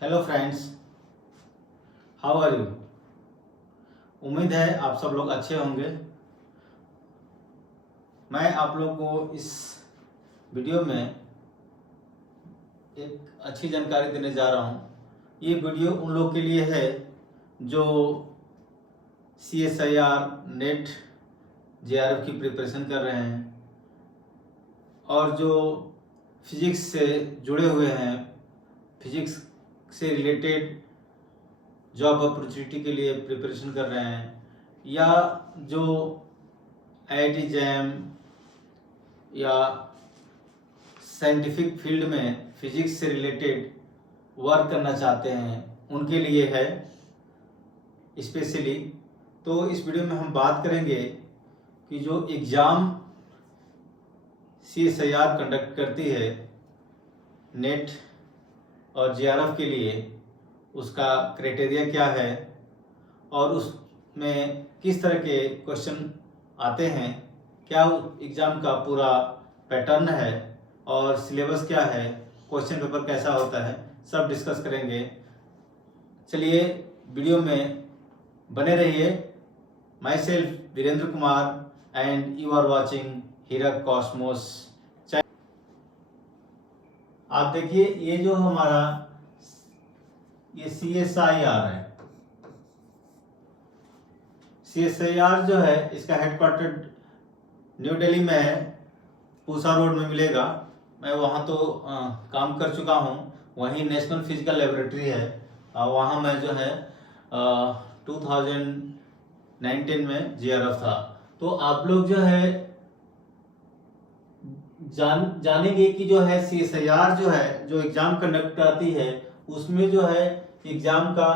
Hello friends, how are you. उम्मीद है आप सब लोग अच्छे होंगे। मैं आप लोग को इस वीडियो में एक अच्छी जानकारी देने जा रहा हूँ। ये वीडियो उन लोगों के लिए है जो CSIR नेट JRF की प्रिपरेशन कर रहे हैं और जो फिजिक्स से जुड़े हुए हैं, फिजिक्स से रिलेटेड जॉब अपॉर्चुनिटी के लिए प्रिपरेशन कर रहे हैं, या जो IIT JAM या साइंटिफिक फील्ड में फिजिक्स से रिलेटेड वर्क करना चाहते हैं, उनके लिए है स्पेशली। तो इस वीडियो में हम बात करेंगे कि जो एग्ज़ाम CSIR कंडक्ट करती है नेट और JRF के लिए, उसका क्राइटेरिया क्या है और उसमें किस तरह के क्वेश्चन आते हैं, क्या एग्ज़ाम का पूरा पैटर्न है और सिलेबस क्या है, क्वेश्चन पेपर कैसा होता है, सब डिस्कस करेंगे। चलिए वीडियो में बने रहिए। Myself Virendra Kumar and you are watching Hirak Cosmos. आप देखिए, ये जो हमारा ये CSIR है। CSIR जो है, इसका हेडक्वार्टर न्यू दिल्ली में है, पूसा रोड में मिलेगा। मैं वहाँ तो काम कर चुका हूँ। वहीं नेशनल फिजिकल लेबोरेटरी है और वहाँ मैं जो है 2019 में JRF था। तो आप लोग जो है जानेंगे कि जो है CSIR जो है, जो एग्जाम कंडक्ट करती है, उसमें जो है एग्जाम का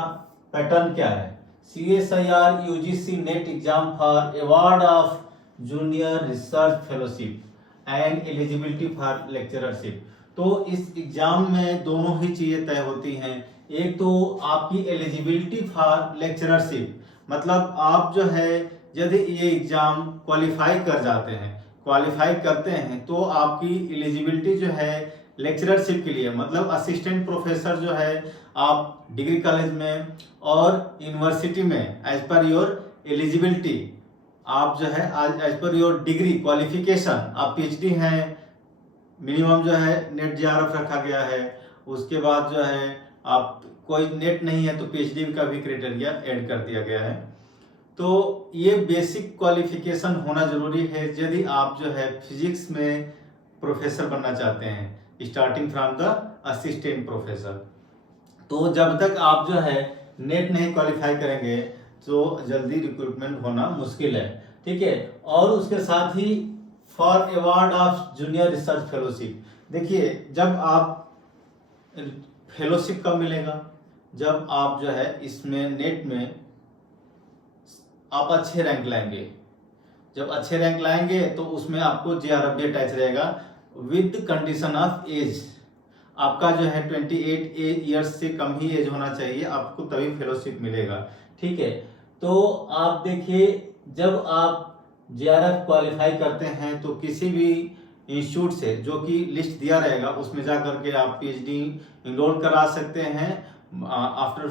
पैटर्न क्या है। CSIR UGC net exam for award of junior research fellowship and eligibility for lecturership. तो इस एग्जाम में दोनों ही चीजें तय होती हैं। एक तो आपकी एलिजिबिलिटी फॉर लेक्चररशिप, मतलब आप जो है यदि ये एग्जाम क्वालिफाई कर जाते हैं, क्वालिफाई करते हैं, तो आपकी एलिजिबिलिटी जो है लेक्चररशिप के लिए, मतलब असिस्टेंट प्रोफेसर जो है आप डिग्री कॉलेज में और यूनिवर्सिटी में एज पर योर एलिजिबिलिटी, आप जो है as per your degree qualification, आप PhD हैं, मिनिमम जो है नेट JRF रखा गया है। उसके बाद जो है आप कोई नेट नहीं है तो PhD का भी क्राइटेरिया ऐड कर दिया गया है। तो ये बेसिक क्वालिफिकेशन होना जरूरी है यदि आप जो है फिजिक्स में प्रोफेसर बनना चाहते हैं, starting from the assistant professor. तो जब तक आप जो है नेट नहीं क्वालिफाई करेंगे तो जल्दी रिक्रूटमेंट होना मुश्किल है, ठीक है। और उसके साथ ही for award of junior research fellowship, देखिए जब आप फेलोशिप कब मिलेगा, जब आप जो है इसमें नेट में आप अच्छे रैंक लाएंगे। जब अच्छे रैंक लाएंगे तो उसमें आपको JRF भी अटैच रहेगा विद कंडीशन ऑफ एज। आपका जो है 28 ईयर्स से कम ही एज होना चाहिए आपको, तभी फेलोशिप मिलेगा, ठीक है। तो आप देखिए, जब आप JRF क्वालिफाई करते हैं तो किसी भी इंस्टीट्यूट से जो कि लिस्ट दिया रहेगा उसमें जा करके आप PhD इनरोल करा सकते हैं after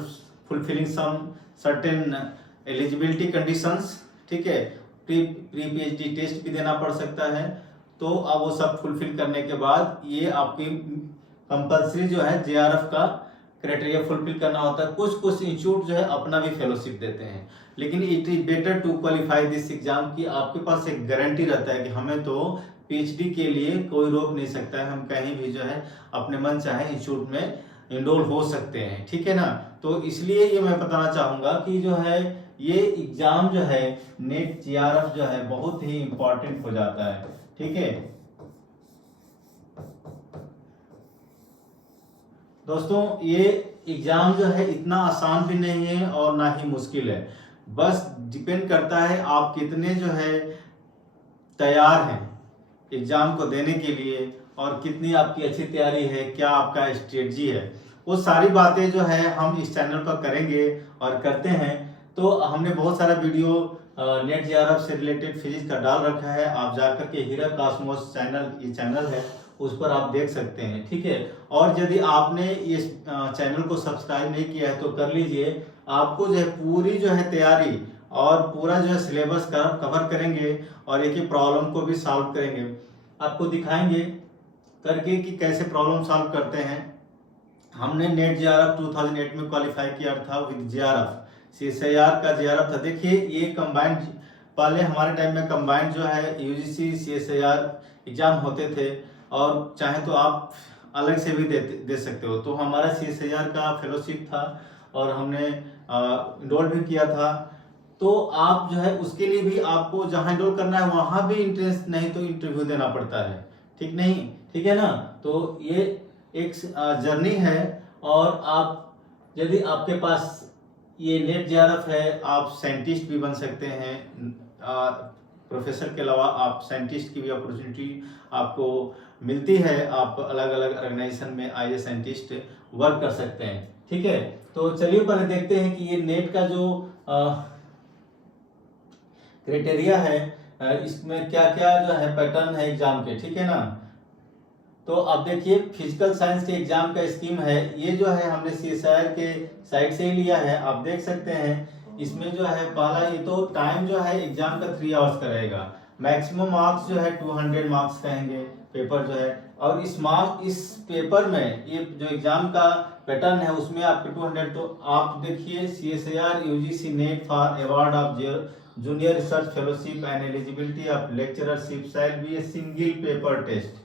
fulfilling some certain eligibility conditions, ठीक है। प्री PhD टेस्ट भी देना पड़ सकता है। तो अब वो सब फुलफिल करने के बाद ये आपकी कंपल्सरी जो है JRF का क्राइटेरिया फुलफिल करना होता है। कुछ इंस्टीट्यूट जो है अपना भी फेलोशिप देते हैं, लेकिन it is better to qualify this exam की आपके पास एक गारंटी रहता है कि हमें तो PhD के लिए कोई रोक नहीं सकता है, हम कहीं भी जो है अपने मन चाहे इंस्टीट्यूट में इनरोल हो सकते हैं, ठीक है ना। तो इसलिए ये मैं बताना चाहूंगा कि जो है ये एग्जाम जो है नेट JRF जो है बहुत ही इंपॉर्टेंट हो जाता है, ठीक है दोस्तों। ये एग्जाम जो है इतना आसान भी नहीं है और ना ही मुश्किल है, बस डिपेंड करता है आप कितने जो है तैयार हैं एग्जाम को देने के लिए और कितनी आपकी अच्छी तैयारी है, क्या आपका स्ट्रेटजी है। वो सारी बातें जो है हम इस चैनल पर करेंगे और करते हैं। तो हमने बहुत सारा वीडियो नेट JRF से रिलेटेड फिजिक्स का डाल रखा है, आप जाकर के हीरक कॉस्मोस चैनल, ये चैनल है, उस पर आप देख सकते हैं, ठीक है। और यदि आपने इस चैनल को सब्सक्राइब नहीं किया है तो कर लीजिए। आपको जो है पूरी जो है तैयारी और पूरा जो है सिलेबस कवर करेंगे और एक ही प्रॉब्लम को भी सॉल्व करेंगे, आपको दिखाएंगे करके कि कैसे प्रॉब्लम सॉल्व करते हैं। हमने नेट जेआरएफ 2008 में क्वालिफाई किया था विद जेआरएफ, सीएसआईआर का जेआरएफ था। देखिए ये कंबाइंड, पहले हमारे टाइम में कंबाइंड जो है यूजीसी सीएसआईआर एग्जाम होते थे, और चाहे तो आप अलग से भी दे सकते हो। तो हमारा सीएसआईआर का फेलोशिप था और हमने इनरोल भी किया था। तो आप जो है उसके लिए भी आपको जहां इनरोल करना है वहां भी इंटरेस्ट नहीं तो इंटरव्यू देना पड़ता है, ठीक नहीं, ठीक है ना। तो ये एक जर्नी है, और आप यदि आपके पास ये नेट जेआरएफ है, आप साइंटिस्ट भी बन सकते हैं। प्रोफेसर के अलावा आप साइंटिस्ट की भी अपॉर्चुनिटी आपको मिलती है। आप अलग अलग ऑर्गेनाइजेशन में आईएएस साइंटिस्ट वर्क कर सकते हैं, ठीक है। तो चलिए पहले देखते हैं कि ये नेट का जो क्राइटेरिया है, इसमें क्या क्या जो है पैटर्न है एग्जाम के, ठीक है ना। तो अब देखिए फिजिकल साइंस के एग्जाम का स्कीम है, ये जो है हमने सीएसआईआर के साइट से ही लिया है। आप देख सकते हैं इसमें जो है पहला, ये तो टाइम जो है एग्जाम का 3 आवर्स का रहेगा। मैक्सिमम मार्क्स जो है 200 मार्क्स रहेंगे पेपर जो है। और इस पेपर में ये जो एग्जाम का पैटर्न है उसमें आपके 200, तो आप देखिए CSIR UGC NET for award of junior research fellowship and eligibility of lecturership shall be a single paper test.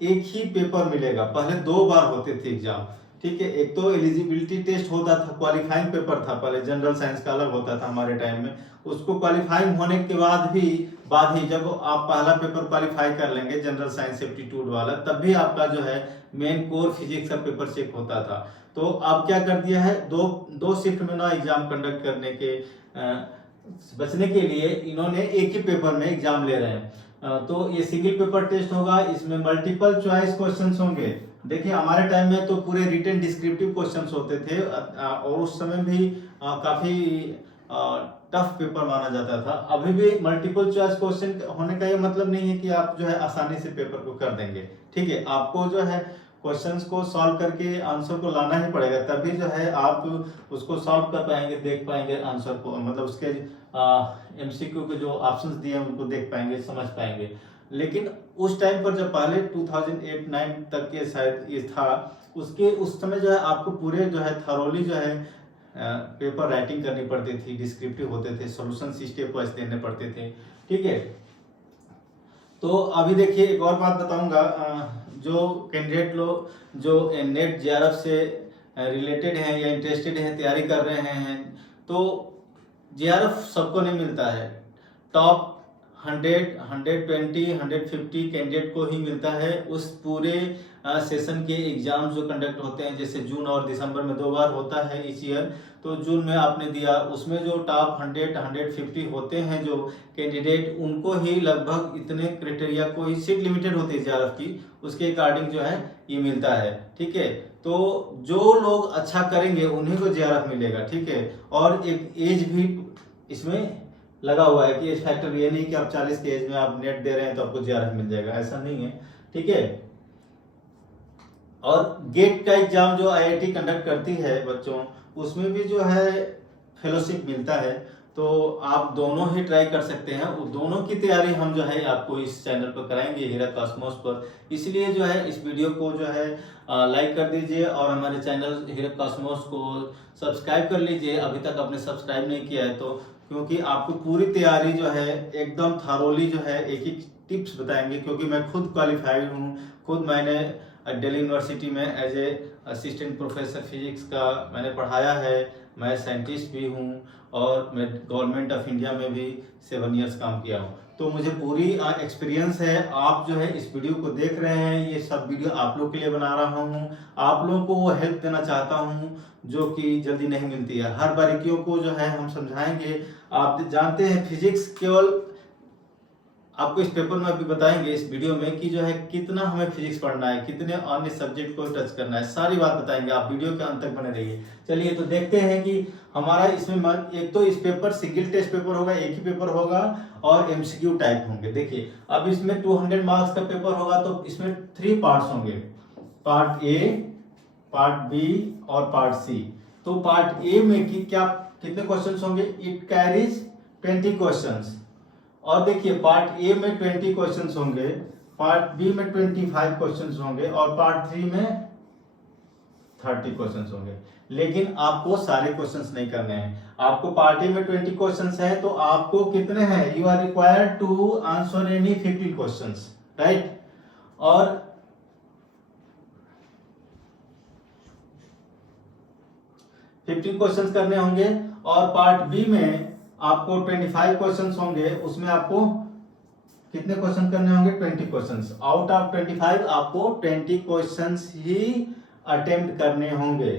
एक ही पेपर मिलेगा, पहले 2 बार होते थे एग्जाम, ठीक है। एक तो एलिजिबिलिटी टेस्ट होता था, क्वालिफाइंग पेपर था पहले, जनरल साइंस का अलग होता था हमारे टाइम में। उसको क्वालिफाइंग होने के बाद ही जब आप पहला पेपर क्वालिफाई कर लेंगे जनरल साइंस एप्टीट्यूड वाला, तब भी आपका जो है मेन कोर फिजिक्स का पेपर चेक होता था। तो अब क्या कर दिया है, दो शिफ्ट में ना एग्जाम कंडक्ट करने के बचने के लिए इन्होंने एक ही पेपर में एग्जाम ले रहे हैं। तो ये सिंगल पेपर टेस्ट होगा, इसमें मल्टीपल चॉइस क्वेश्चंस होंगे। देखिए हमारे टाइम में तो पूरे रिटन डिस्क्रिप्टिव क्वेश्चंस होते थे, और उस समय भी काफी टफ पेपर माना जाता था। अभी भी मल्टीपल चॉइस क्वेश्चन होने का ये मतलब नहीं है कि आप जो है आसानी से पेपर को कर देंगे, ठीक है। आपको जो है क्वेश्चंस को सॉल्व करके आंसर को लाना ही पड़ेगा, तभी जो है आप उसको सॉल्व कर पाएंगे, देख पाएंगे आंसर को, मतलब उसके एमसीक्यू के जो ऑप्शंस दिए हैं उनको देख पाएंगे, समझ पाएंगे। लेकिन उस टाइम पर जब पहले 2008-9 तक के शायद ये था, उस समय जो है आपको पूरे जो है थरोली जो है पेपर राइटिंग करनी पड़ती थी, डिस्क्रिप्टिव होते थे, सॉल्यूशन स्टेप वाइज देने पड़ते थे, ठीक है। तो अभी देखिए एक और बात बताऊंगा, जो कैंडिडेट लोग जो नेट जेआरएफ से रिलेटेड हैं या इंटरेस्टेड हैं, तैयारी कर रहे हैं, तो जेआरएफ सबको नहीं मिलता है। टॉप 100, 120, 150 कैंडिडेट को ही मिलता है। उस पूरे सेशन के एग्जाम जो कंडक्ट होते हैं, जैसे जून और दिसंबर में 2 बार होता है इस ईयर, तो जून में आपने दिया, उसमें जो टॉप 100, 150 होते हैं जो कैंडिडेट, उनको ही लगभग इतने क्राइटेरिया को ही, सीट लिमिटेड होती है जेआरएफ की, उसके अकॉर्डिंग जो है ये मिलता है, ठीक है। तो जो लोग अच्छा करेंगे उन्हीं को जेआरएफ मिलेगा, ठीक है। और एक एज भी इसमें लगा हुआ है कि एज फैक्टर, ये नहीं कि आप 40 के एज में आप नेट दे रहे हैं तो आपको जेआरएफ मिल जाएगा, ऐसा नहीं है, ठीक है। और गेट का एग्जाम जो आईआईटी कंडक्ट करती है बच्चों, उसमें भी जो है फेलोशिप मिलता है। तो आप दोनों ही ट्राई कर सकते हैं, वो दोनों की तैयारी हम जो है आपको इस चैनल पर कराएंगे, हीरा कॉस्मोस पर। इसलिए जो है इस वीडियो को जो है लाइक कर दीजिए और हमारे चैनल हीरा कॉस्मोस को सब्सक्राइब कर लीजिए, अभी तक आपने सब्सक्राइब नहीं किया है तो, क्योंकि आपको पूरी तैयारी जो है एकदम थारोली जो है एक एक टिप्स बताएंगे। क्योंकि मैं खुद क्वालिफाइड हूँ, खुद मैंने दिल्ली यूनिवर्सिटी में as a assistant professor physics का मैंने पढ़ाया है, मैं साइंटिस्ट भी हूँ, और मैं गवर्नमेंट ऑफ इंडिया में भी 7 इयर्स काम किया हूँ। तो मुझे पूरी एक्सपीरियंस है। आप जो है इस वीडियो को देख रहे हैं, ये सब वीडियो आप लोग के लिए बना रहा हूँ, आप लोगों को वो हेल्प देना चाहता हूँ जो कि जल्दी नहीं मिलती है। हर बारीकियों को जो है हम समझाएंगे। आप जानते हैं फिजिक्स केवल आपको इस पेपर में अभी बताएंगे इस वीडियो में कि जो है कितना हमें फिजिक्स पढ़ना है, कितने अन्य सब्जेक्ट को टच करना है, सारी बात बताएंगे। आप वीडियो के अंत तक बने रहिए। चलिए तो देखते हैं कि हमारा इसमें एक तो इस पेपर सिंगल टेस्ट पेपर होगा, एक ही पेपर होगा और एमसीक्यू टाइप होंगे। देखिए अब इसमें 200 मार्क्स का पेपर होगा तो इसमें 3 पार्ट्स होंगे, पार्ट ए, पार्ट बी और पार्ट सी। तो पार्ट ए में कितने क्वेश्चंस होंगे? It carries 20 questions. और देखिए पार्ट ए में 20 क्वेश्चंस होंगे, पार्ट बी में 25 क्वेश्चंस होंगे और पार्ट 3 में 30 क्वेश्चंस होंगे। लेकिन आपको सारे क्वेश्चंस नहीं करने हैं। आपको पार्ट ए में 20 क्वेश्चंस है तो आपको कितने हैं? You are required to answer any 15 questions, right. और क्वेश्चंस करने होंगे। और पार्ट बी में आपको 25 क्वेश्चंस होंगे, उसमें आपको कितने क्वेश्चन करने होंगे? 20 क्वेश्चंस। आउट ऑफ 25 आपको 20 क्वेश्चंस ही अटेम्प्ट करने होंगे।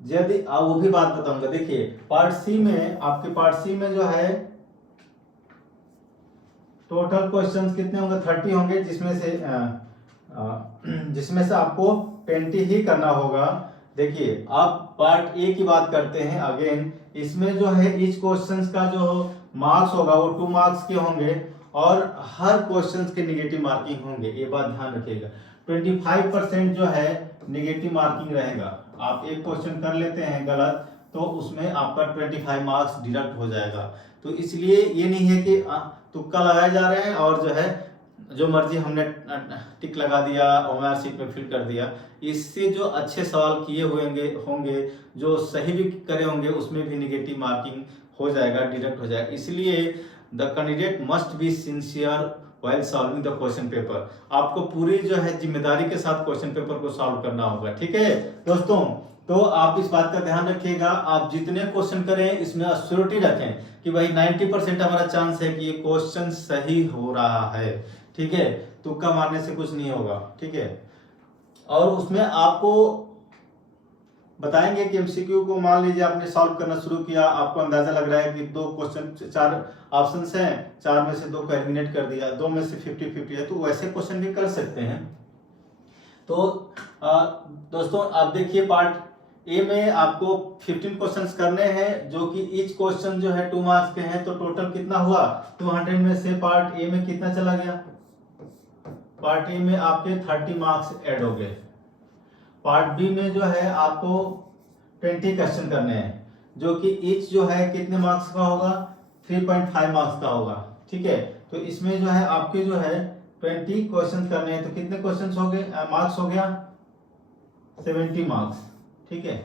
यदि वो भी बात बताऊंगा। देखिए पार्ट सी में, आपके पार्ट सी में जो है टोटल क्वेश्चंस कितने होंगे? 30 होंगे, जिसमें से आपको 20 ही करना होगा। देखिए आप पार्ट ए की बात करते हैं अगेन, इसमें जो है इच क्वेश्चंस का जो मार्क्स होगा वो 2 मार्क्स के होंगे और हर क्वेश्चंस के निगेटिव मार्किंग होंगे। ये बात ध्यान रखिएगा। 25% जो है निगेटिव मार्किंग रहेगा। आप एक क्वेश्चन कर लेते हैं गलत तो उसमें आपका 25 मार्क्स डिडक्ट हो जाएगा। तो इसलिए ये नहीं है कि तुक्का लगाए जा रहे हैं और जो है जो मर्जी हमने टिक लगा दिया, ओएमआर शीट में फिल कर दिया। इससे जो अच्छे सवाल किए हुए होंगे, जो सही भी करे होंगे, उसमें भी निगेटिव मार्किंग हो जाएगा, डिडक्ट हो जाएगा। इसलिए the candidate must be sincere while solving the question paper. आपको पूरी जो है जिम्मेदारी के साथ क्वेश्चन पेपर को सॉल्व करना होगा, ठीक है दोस्तों। तो आप इस बात का ध्यान रखिएगा, आप जितने क्वेश्चन करें इसमें एश्योरिटी रखें कि भाई 90% हमारा चांस है कि ये क्वेश्चन सही हो रहा है, ठीक है। तुक्का मारने से कुछ नहीं होगा, ठीक है। और उसमें आपको बताएंगे कि एमसीक्यू को मान लीजिए आपने सॉल्व करना शुरू किया, आपको अंदाजा लग रहा है कि 2 क्वेश्चन, 4 ऑप्शंस हैं, 4 में से 2 को एलिमिनेट कर दिया, 2 में से 50-50 है, तो वैसे क्वेश्चन भी कर सकते हैं। तो दोस्तों आप देखिए पार्ट ए में आपको 15 क्वेश्चंस करने हैं, जो कि ईच क्वेश्चन जो है 2 मार्क्स के हैं। तो टोटल कितना हुआ? 200 में से पार्ट ए में कितना चला गया? पार्ट ए में आपके 30 मार्क्स ऐड हो गए। पार्ट बी में जो है आपको 20 क्वेश्चन करने हैं, जो कि ईच जो है कितने मार्क्स का होगा? 3.5 मार्क्स का होगा, ठीक है। तो इसमें जो है आपके जो है 20 क्वेश्चन करने हैं, तो कितने क्वेश्चन हो गए? मार्क्स हो गया 70 मार्क्स, ठीक है।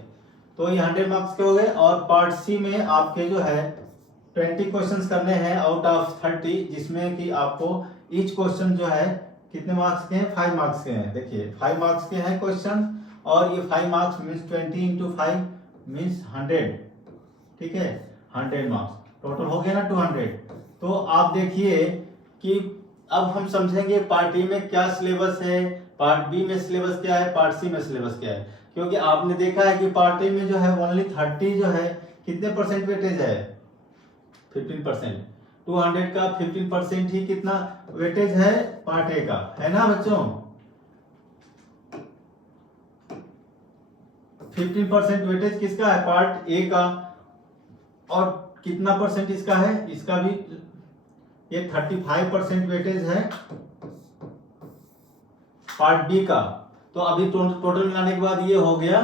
तो ये 100 मार्क्स के हो गए। और पार्ट सी में आपके जो है 20 क्वेश्चंस करने हैं आउट ऑफ 30, जिसमें कि आपको ईच क्वेश्चन जो है कितने मार्क्स के हैं? 5 मार्क्स के हैं। देखिए 5 मार्क्स के हैं क्वेश्चन, और ये 5 मार्क्स मीन्स 20 × 5 मीन्स 100, ठीक है। 100 मार्क्स टोटल हो गया ना 200। तो आप देखिए कि अब हम समझेंगे पार्ट ए में क्या सिलेबस है, पार्ट बी में सिलेबस क्या है, पार्ट सी में सिलेबस क्या है। क्योंकि आपने देखा है कि पार्ट ए में जो है ओनली 30 जो है कितने परसेंट वेटेज है? 15%। 200 का 15% ही कितना वेटेज है? पार्ट ए का, है ना बच्चों? 15% वेटेज किसका है? पार्ट ए का। और कितना परसेंट इसका है? इसका भी ये 35% वेटेज है पार्ट बी का। तो अभी टोटल मिलाने के बाद ये हो गया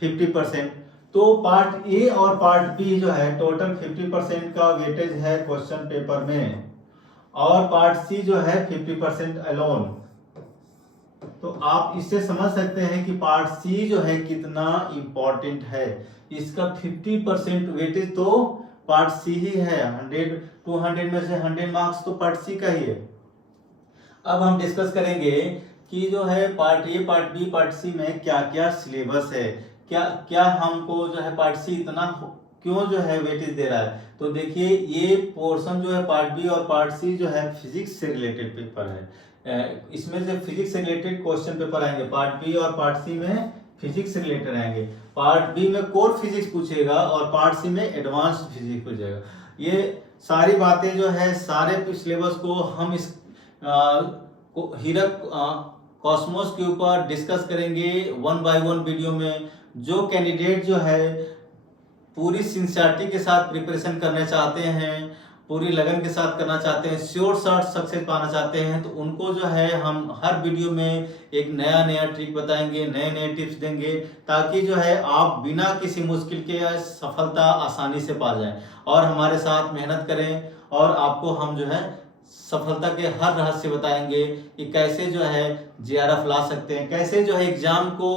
50%। तो पार्ट ए और पार्ट बी जो है टोटल 50% का वेटेज है क्वेश्चन पेपर में, और पार्ट सी जो है 50% अलोन। तो आप इससे समझ सकते हैं कि पार्ट सी जो है कितना इंपॉर्टेंट है। इसका 50% वेटेज तो पार्ट सी ही है। 200 में से 100 मार्क्स तो पार्ट सी का ही है। अब हम डिस्कस करेंगे कि जो है part A, part B, part C में क्या क्या सिलेबस है, क्या क्या हमको जो है पार्ट सी इतना क्यों जो है वेटेज दे रहा है। तो देखिए ये पोर्शन जो है पार्ट बी और पार्ट सी जो है फिजिक्स से रिलेटेड पेपर है। इसमें से फिजिक्स से रिलेटेड क्वेश्चन पेपर आएंगे। पार्ट बी और पार्ट सी में फिजिक्स से रिलेटेड आएंगे। पार्ट बी में कोर फिजिक्स पूछेगा और पार्ट सी में एडवांस्ड फिजिक्स पूछेगा। ये सारी बातें जो है, सारे सिलेबस को हम इस हीरक कॉस्मोस के ऊपर डिस्कस करेंगे 1 बाय 1 वीडियो में। जो कैंडिडेट जो है पूरी सिंसियरिटी के साथ प्रिपरेशन करना चाहते हैं, पूरी लगन के साथ करना चाहते हैं, श्योर शॉर्ट सक्सेस पाना चाहते हैं, तो उनको जो है हम हर वीडियो में एक नया नया ट्रिक बताएंगे, नए नए टिप्स देंगे, ताकि जो है आप बिना किसी मुश्किल के सफलता आसानी से पा जाएं। और हमारे साथ मेहनत करें और आपको हम जो है सफलता के हर रहस्य बताएंगे कि कैसे जो है जेआरएफ ला सकते हैं, कैसे जो है एग्जाम को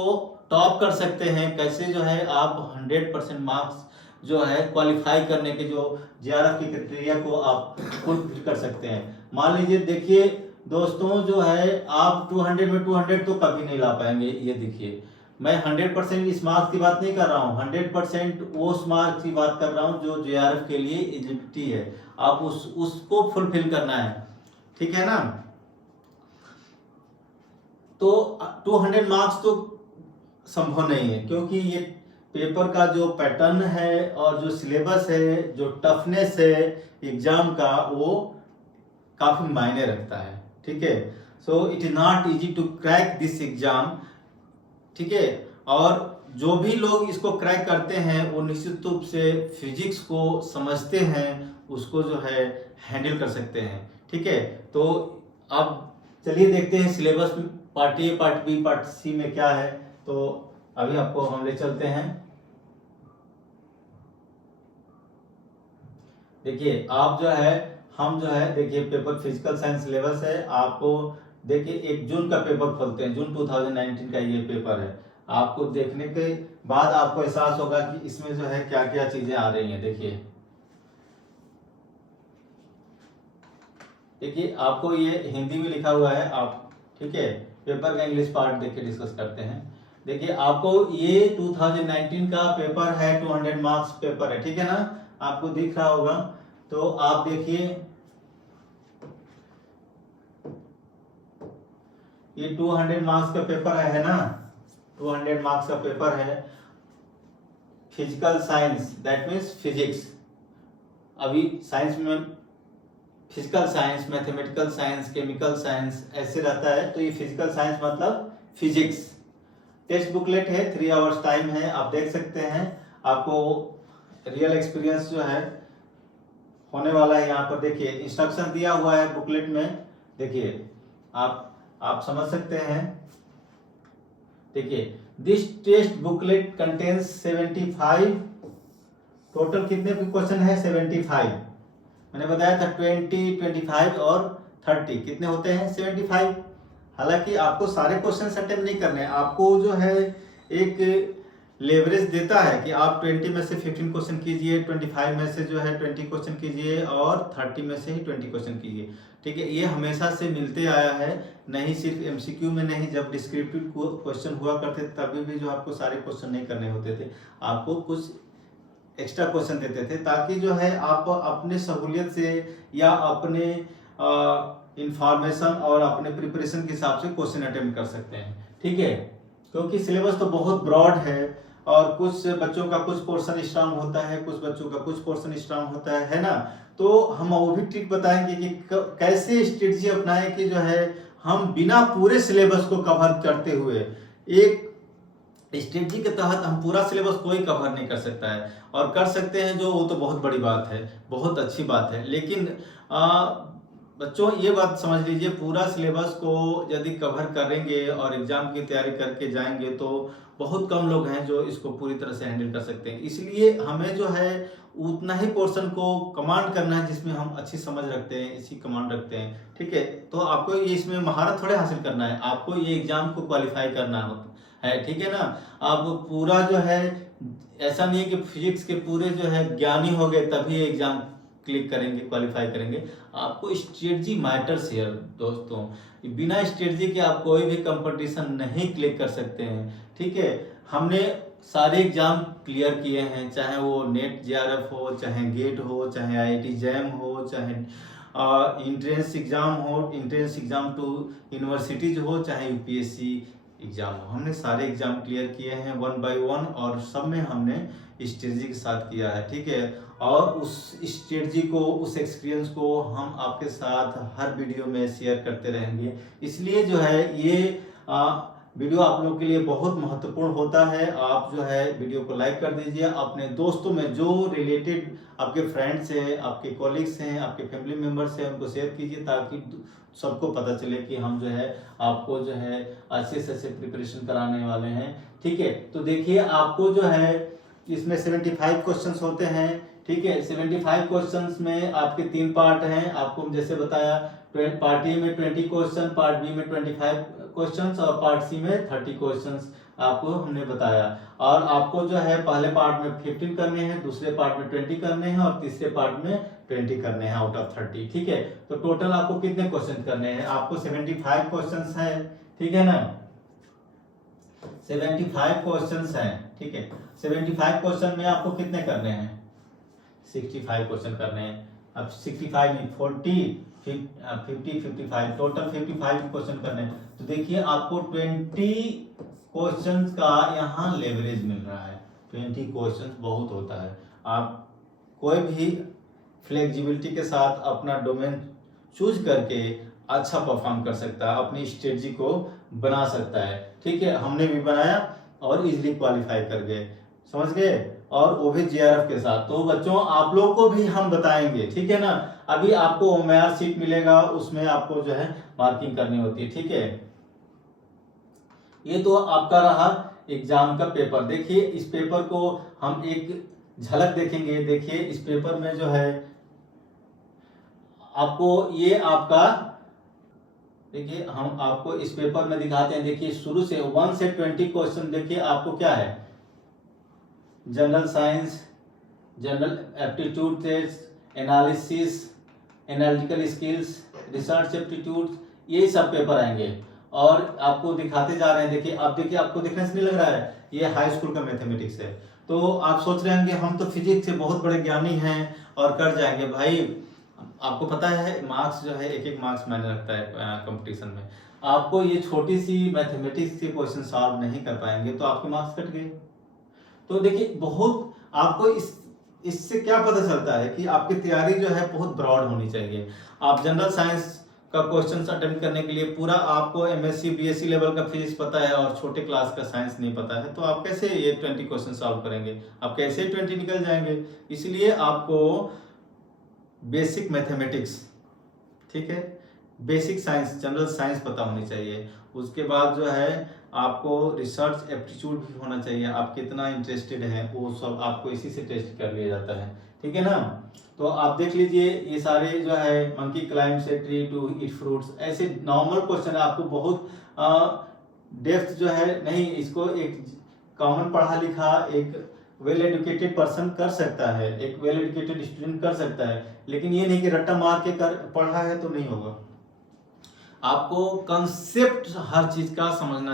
टॉप कर सकते हैं, कैसे जो है आप 100% मार्क्स जो है क्वालिफाई करने के जो जेआरएफ की क्राइटेरिया को आप फुलफिल कर सकते हैं। मान लीजिए, देखिए दोस्तों, जो है आप 200 में 200 तो कभी नहीं ला पाएंगे। ये देखिए, मैं 100% इस मार्क्स की बात नहीं कर रहा हूँ, 100% उस मार्क्स की बात कर रहा हूँ जो जेआरएफ के लिए एलिजिबिलिटी है। आप उसको फुलफिल करना है, ठीक है ना। तो 200 मार्क्स तो संभव नहीं है, क्योंकि ये पेपर का जो पैटर्न है और जो सिलेबस है, जो टफनेस है एग्जाम का, वो काफी मायने रखता है, ठीक है। So it is not easy to crack this exam, ठीक है। और जो भी लोग इसको क्रैक करते हैं वो निश्चित रूप से फिजिक्स को समझते हैं, उसको जो है हैंडल कर सकते हैं, ठीक है। तो अब चलिए देखते हैं सिलेबस में part A, part B, part C में क्या है। तो अभी आपको हम ले चलते हैं। देखिए, आप जो है, हम जो है, देखिए पेपर फिजिकल साइंस सिलेबस है। आपको देखिए 1 जून का पेपर खोलते हैं, जून 2019 का ये पेपर है। आपको देखने के बाद आपको एहसास होगा कि इसमें जो है क्या क्या चीजें आ रही हैं। देखिए आपको ये हिंदी में लिखा हुआ है, आप, ठीक है। पेपर का इंग्लिश पार्ट देख के डिस्कस करते हैं। देखिए, आपको ये 2019 का पेपर है, 200 मार्क्स पेपर है, ठीक है ना, आपको दिख रहा होगा। तो आप देखिए, ये 200 मार्क्स का पेपर है ना, 200 मार्क्स का पेपर है। Physical science, that means physics. अभी साइंस में physical science, mathematical science, chemical science ऐसे रहता है, तो ये फिजिकल साइंस मतलब फिजिक्स। टेक्स्ट बुकलेट है, 3 आवर्स टाइम है, आप देख सकते हैं। आपको रियल एक्सपीरियंस जो है होने वाला है। यहाँ पर देखिए इंस्ट्रक्शन दिया हुआ है बुकलेट में, देखिए आप समझ सकते हैं। देखिए, this test booklet contains 75, total कितने क्वेश्चन है? 75। मैंने बताया था 20, 25 और 30 कितने होते हैं? 75। हालांकि आपको सारे क्वेश्चन अटेम्प्ट नहीं करने हैं, आपको जो है एक लेवरेज देता है कि आप 20 में से 15 क्वेश्चन कीजिए, 25 में से जो है 20 क्वेश्चन कीजिए और 30 में से ही 20 क्वेश्चन कीजिए, ठीक है। ये हमेशा से मिलते आया है, नहीं सिर्फ एमसीक्यू में नहीं, जब डिस्क्रिप्टिव क्वेश्चन हुआ करते थे तभी भी जो आपको सारे क्वेश्चन नहीं करने होते थे, आपको कुछ एक्स्ट्रा क्वेश्चन देते थे, ताकि जो है आप अपने सहूलियत से या अपने इंफॉर्मेशन और अपने प्रिपरेशन के हिसाब से क्वेश्चन अटेम्प्ट कर सकते हैं, ठीक है। क्योंकि सिलेबस तो बहुत ब्रॉड है और कुछ बच्चों का कुछ पोर्शन स्ट्रांग होता है, कुछ बच्चों का कुछ पोर्शन स्ट्रांग होता है ना। तो हम वो भी ट्रिक बताएंगे कि कैसे स्ट्रेटजी अपनाएं कि जो है हम बिना पूरे सिलेबस को कवर करते हुए, एक स्ट्रेटजी के तहत हम पूरा सिलेबस कोई कवर नहीं कर सकता है, और कर सकते हैं जो, वो तो बहुत बड़ी बात है, बहुत अच्छी बात है। लेकिन बच्चों ये बात समझ लीजिए, पूरा सिलेबस को यदि कवर करेंगे और एग्जाम की तैयारी करके जाएंगे तो बहुत कम लोग हैं जो इसको पूरी तरह से हैंडल कर सकते हैं। इसलिए हमें जो है उतना ही पोर्शन को कमांड करना है जिसमें हम अच्छी समझ रखते हैं, इसी कमांड रखते हैं, ठीक है। तो आपको ये इसमें महारत थोड़े हासिल करना है, आपको ये एग्जाम को क्वालिफाई करना है, ठीक है ना। आप पूरा जो है, ऐसा नहीं है कि फिजिक्स के पूरे जो है ज्ञानी हो गए तभी एग्जाम क्लिक करेंगे, क्वालिफाई करेंगे। आपको स्ट्रेटजी मैटर्स हियर दोस्तों, बिना स्ट्रेटजी के आप कोई भी कंपटीशन नहीं क्लिक कर सकते हैं, ठीक है। हमने सारे एग्जाम क्लियर किए हैं, चाहे वो नेट जेआरएफ हो, चाहे गेट हो, चाहे आईआईटी जैम हो, चाहे इंट्रेंस एग्जाम हो, इंट्रेंस एग्जाम टू यूनिवर्सिटीज हो, चाहे यूपीएससी एग्जाम हो, हमने सारे एग्जाम क्लियर किए हैं 1 बाय 1, और सब में हमने स्ट्रेटजी के साथ किया है, ठीक है। और उस स्ट्रेटजी को, उस एक्सपीरियंस को हम आपके साथ हर वीडियो में शेयर करते रहेंगे। इसलिए जो है ये वीडियो आप लोगों के लिए बहुत महत्वपूर्ण होता है। आप जो है वीडियो को लाइक कर दीजिए, अपने दोस्तों में जो रिलेटेड आपके फ्रेंड्स हैं, आपके कॉलीग्स हैं, आपके फैमिली मेम्बर्स हैं, उनको शेयर कीजिए ताकि सबको पता चले कि हम जो है आपको जो है अच्छे से अच्छे प्रिपरेशन कराने वाले हैं। ठीक है, तो देखिए आपको जो है इसमें 75 क्वेश्चंस होते हैं। ठीक है, 75 क्वेश्चंस में आपके 3 पार्ट हैं। आपको जैसे बताया, पार्ट ए में 20 क्वेश्चन, पार्ट बी में 25 क्वेश्चंस और पार्ट सी में 30 क्वेश्चंस आपको हमने बताया। और आपको जो है पहले पार्ट में 15 करने हैं, दूसरे पार्ट में 20 करने हैं और तीसरे पार्ट में 20 करने हैं आउट ऑफ 30। ठीक है, तो टोटल आपको कितने क्वेश्चन करने हैं? आपको 75 क्वेश्चंस है। ठीक है ना, 75 क्वेश्चंस हैं। ठीक है, 75 क्वेश्चन में आपको कितने करने हैं? 65 क्वेश्चन करने हैं। अब 65 नहीं, 40, 50, 55, टोटल 55 क्वेश्चन करने हैं। तो देखिए आपको 20 क्वेश्चंस का यहाँ लेवरेज मिल रहा है। 20 क्वेश्चंस बहुत होता है। आप कोई भी फ्लेक्सिबिलिटी के साथ अपना डोमेन चूज करके अच्छा परफॉर्म कर सकता है, अपनी स्ट्रेटजी को बना सकता है। ठीक है, हमने भी बनाया और इजीली क्वालिफाई कर गए, समझ गए, और वो भी जेआरएफ के साथ। तो बच्चों आप लोग को भी हम बताएंगे। ठीक है ना, अभी आपको ओएमआर शीट मिलेगा, उसमें आपको जो है मार्किंग करनी होती है। ठीक है, ये तो आपका रहा एग्जाम का पेपर। देखिए इस पेपर को हम एक झलक देखेंगे। देखिए इस पेपर में जो है आपको ये आपका, देखिए हम आपको इस पेपर में दिखाते हैं। देखिए शुरू से 1 से 20 क्वेश्चन देखिए आपको क्या है, general science, general aptitude test, analysis, analytical skills, research aptitude, ये सब पेपर आएंगे और आपको दिखाते जा रहे हैं। देखिए आप देखिए, आपको देखने से नहीं लग रहा है ये हाई स्कूल का मैथमेटिक्स है? तो आप सोच रहे हैं कि हम तो फिजिक्स से बहुत बड़े ज्ञानी हैं और कर जाएंगे। भाई आपको पता है मार्क्स जो है, एक एक मार्क्स मायने रखता है कंपटीशन में। आपको ये छोटी सी मैथमेटिक्स के क्वेश्चन सॉल्व नहीं कर पाएंगे तो आपके मार्क्स कट गए। तो देखिए बहुत आपको इससे क्या पता चलता है कि आपकी तैयारी जो है बहुत ब्रॉड होनी चाहिए। आप जनरल साइंस का क्वेश्चन अटेम्प्ट करने के लिए पूरा आपको एमएससी बीएससी लेवल का फिजिक्स पता है और छोटे क्लास का साइंस नहीं पता है, तो आप कैसे ये 20 क्वेश्चन सॉल्व करेंगे? आप कैसे 20 निकल जाएंगे? इसलिए आपको बेसिक मैथमेटिक्स, ठीक है, बेसिक साइंस, जनरल साइंस पता होनी चाहिए। उसके बाद जो है आपको रिसर्च एप्टीट्यूड भी होना चाहिए, आप कितना इंटरेस्टेड हैं वो सब आपको इसी से टेस्ट कर लिया जाता है। ठीक है ना, तो आप देख लीजिए ये सारे जो है monkey climbs a tree to eat fruits, ऐसे नॉर्मल क्वेश्चन है। आपको बहुत डेप्थ जो है नहीं, इसको एक कॉमन पढ़ा लिखा एक वेल एजुकेटेड पर्सन कर सकता है, एक वेल एजुकेटेड स्टूडेंट कर सकता है, लेकिन ये नहीं कि रट्टा मार के कर पढ़ा है तो नहीं होगा। आपको कंसेप्ट हर चीज का समझना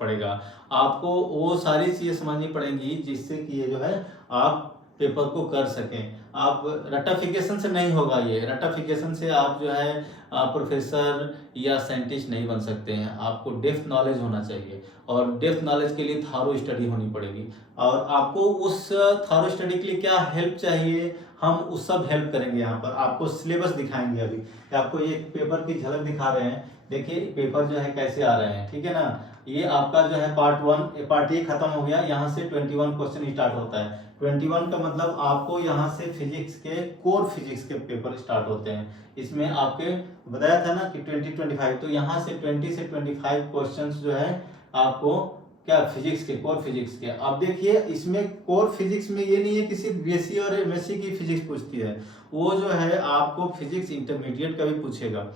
पड़ेगा, आपको वो सारी चीजें समझनी पड़ेंगी जिससे कि ये जो है आप पेपर को कर सकें। आप रट्टाफिकेशन से नहीं होगा, ये रट्टाफिकेशन से आप जो है प्रोफेसर या साइंटिस्ट नहीं बन सकते हैं। आपको डेप्थ नॉलेज होना चाहिए और डेप्थ नॉलेज के लिए थारो स्टडी होनी पड़ेगी। और आपको उस थारो स्टडी के लिए क्या हेल्प चाहिए, हम उस सब हेल्प करेंगे। यहाँ पर आपको सिलेबस दिखाएंगे। अभी आपको ये पेपर की झलक दिखा रहे हैं। देखिए पेपर जो है कैसे आ रहे हैं। ठीक है ना, ये आपका जो है पार्ट ए खत्म हो गया, यहाँ से 21 क्वेश्चन स्टार्ट होता है। 21 का मतलब आपको यहाँ से फिजिक्स के कोर फिजिक्स के पेपर स्टार्ट होते हैं। इसमें आपके बताया था ना कि 20-25, तो यहाँ से 20 से 25 क्वेश्चंस जो है आपको क्या फिजिक्स के, कोर फिजिक्स के। अब देखिए इसमें कोर फिजिक्स में ये नहीं है कि सिर्फ बीएससी और एमएससी की फिजिक्स पूछती है, वो जो है आपको फिजिक्स इंटरमीडिएट का भी पूछेगा।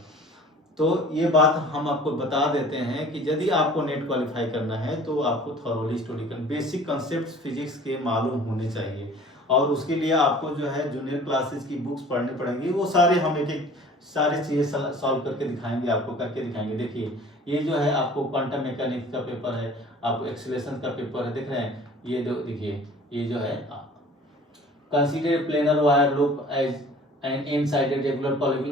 तो ये बात हम आपको बता देते हैं कि यदि आपको नेट क्वालिफाई करना है तो आपको थॉरोली स्टडी करना, बेसिक कॉन्सेप्ट्स फिजिक्स के मालूम होने चाहिए। और उसके लिए आपको जो है जूनियर क्लासेस की बुक्स पढ़नी पड़ेंगी। वो सारे हम एक एक सारी चीज़ें सॉल्व करके दिखाएंगे, आपको करके दिखाएंगे। देखिए ये जो है आपको क्वांटम मैकेनिक्स का पेपर है, आपको एक्सेलरेशन का पेपर है, देख रहे हैं ये जो, देखिए ये जो है consider planar wire loop as an n-sided regular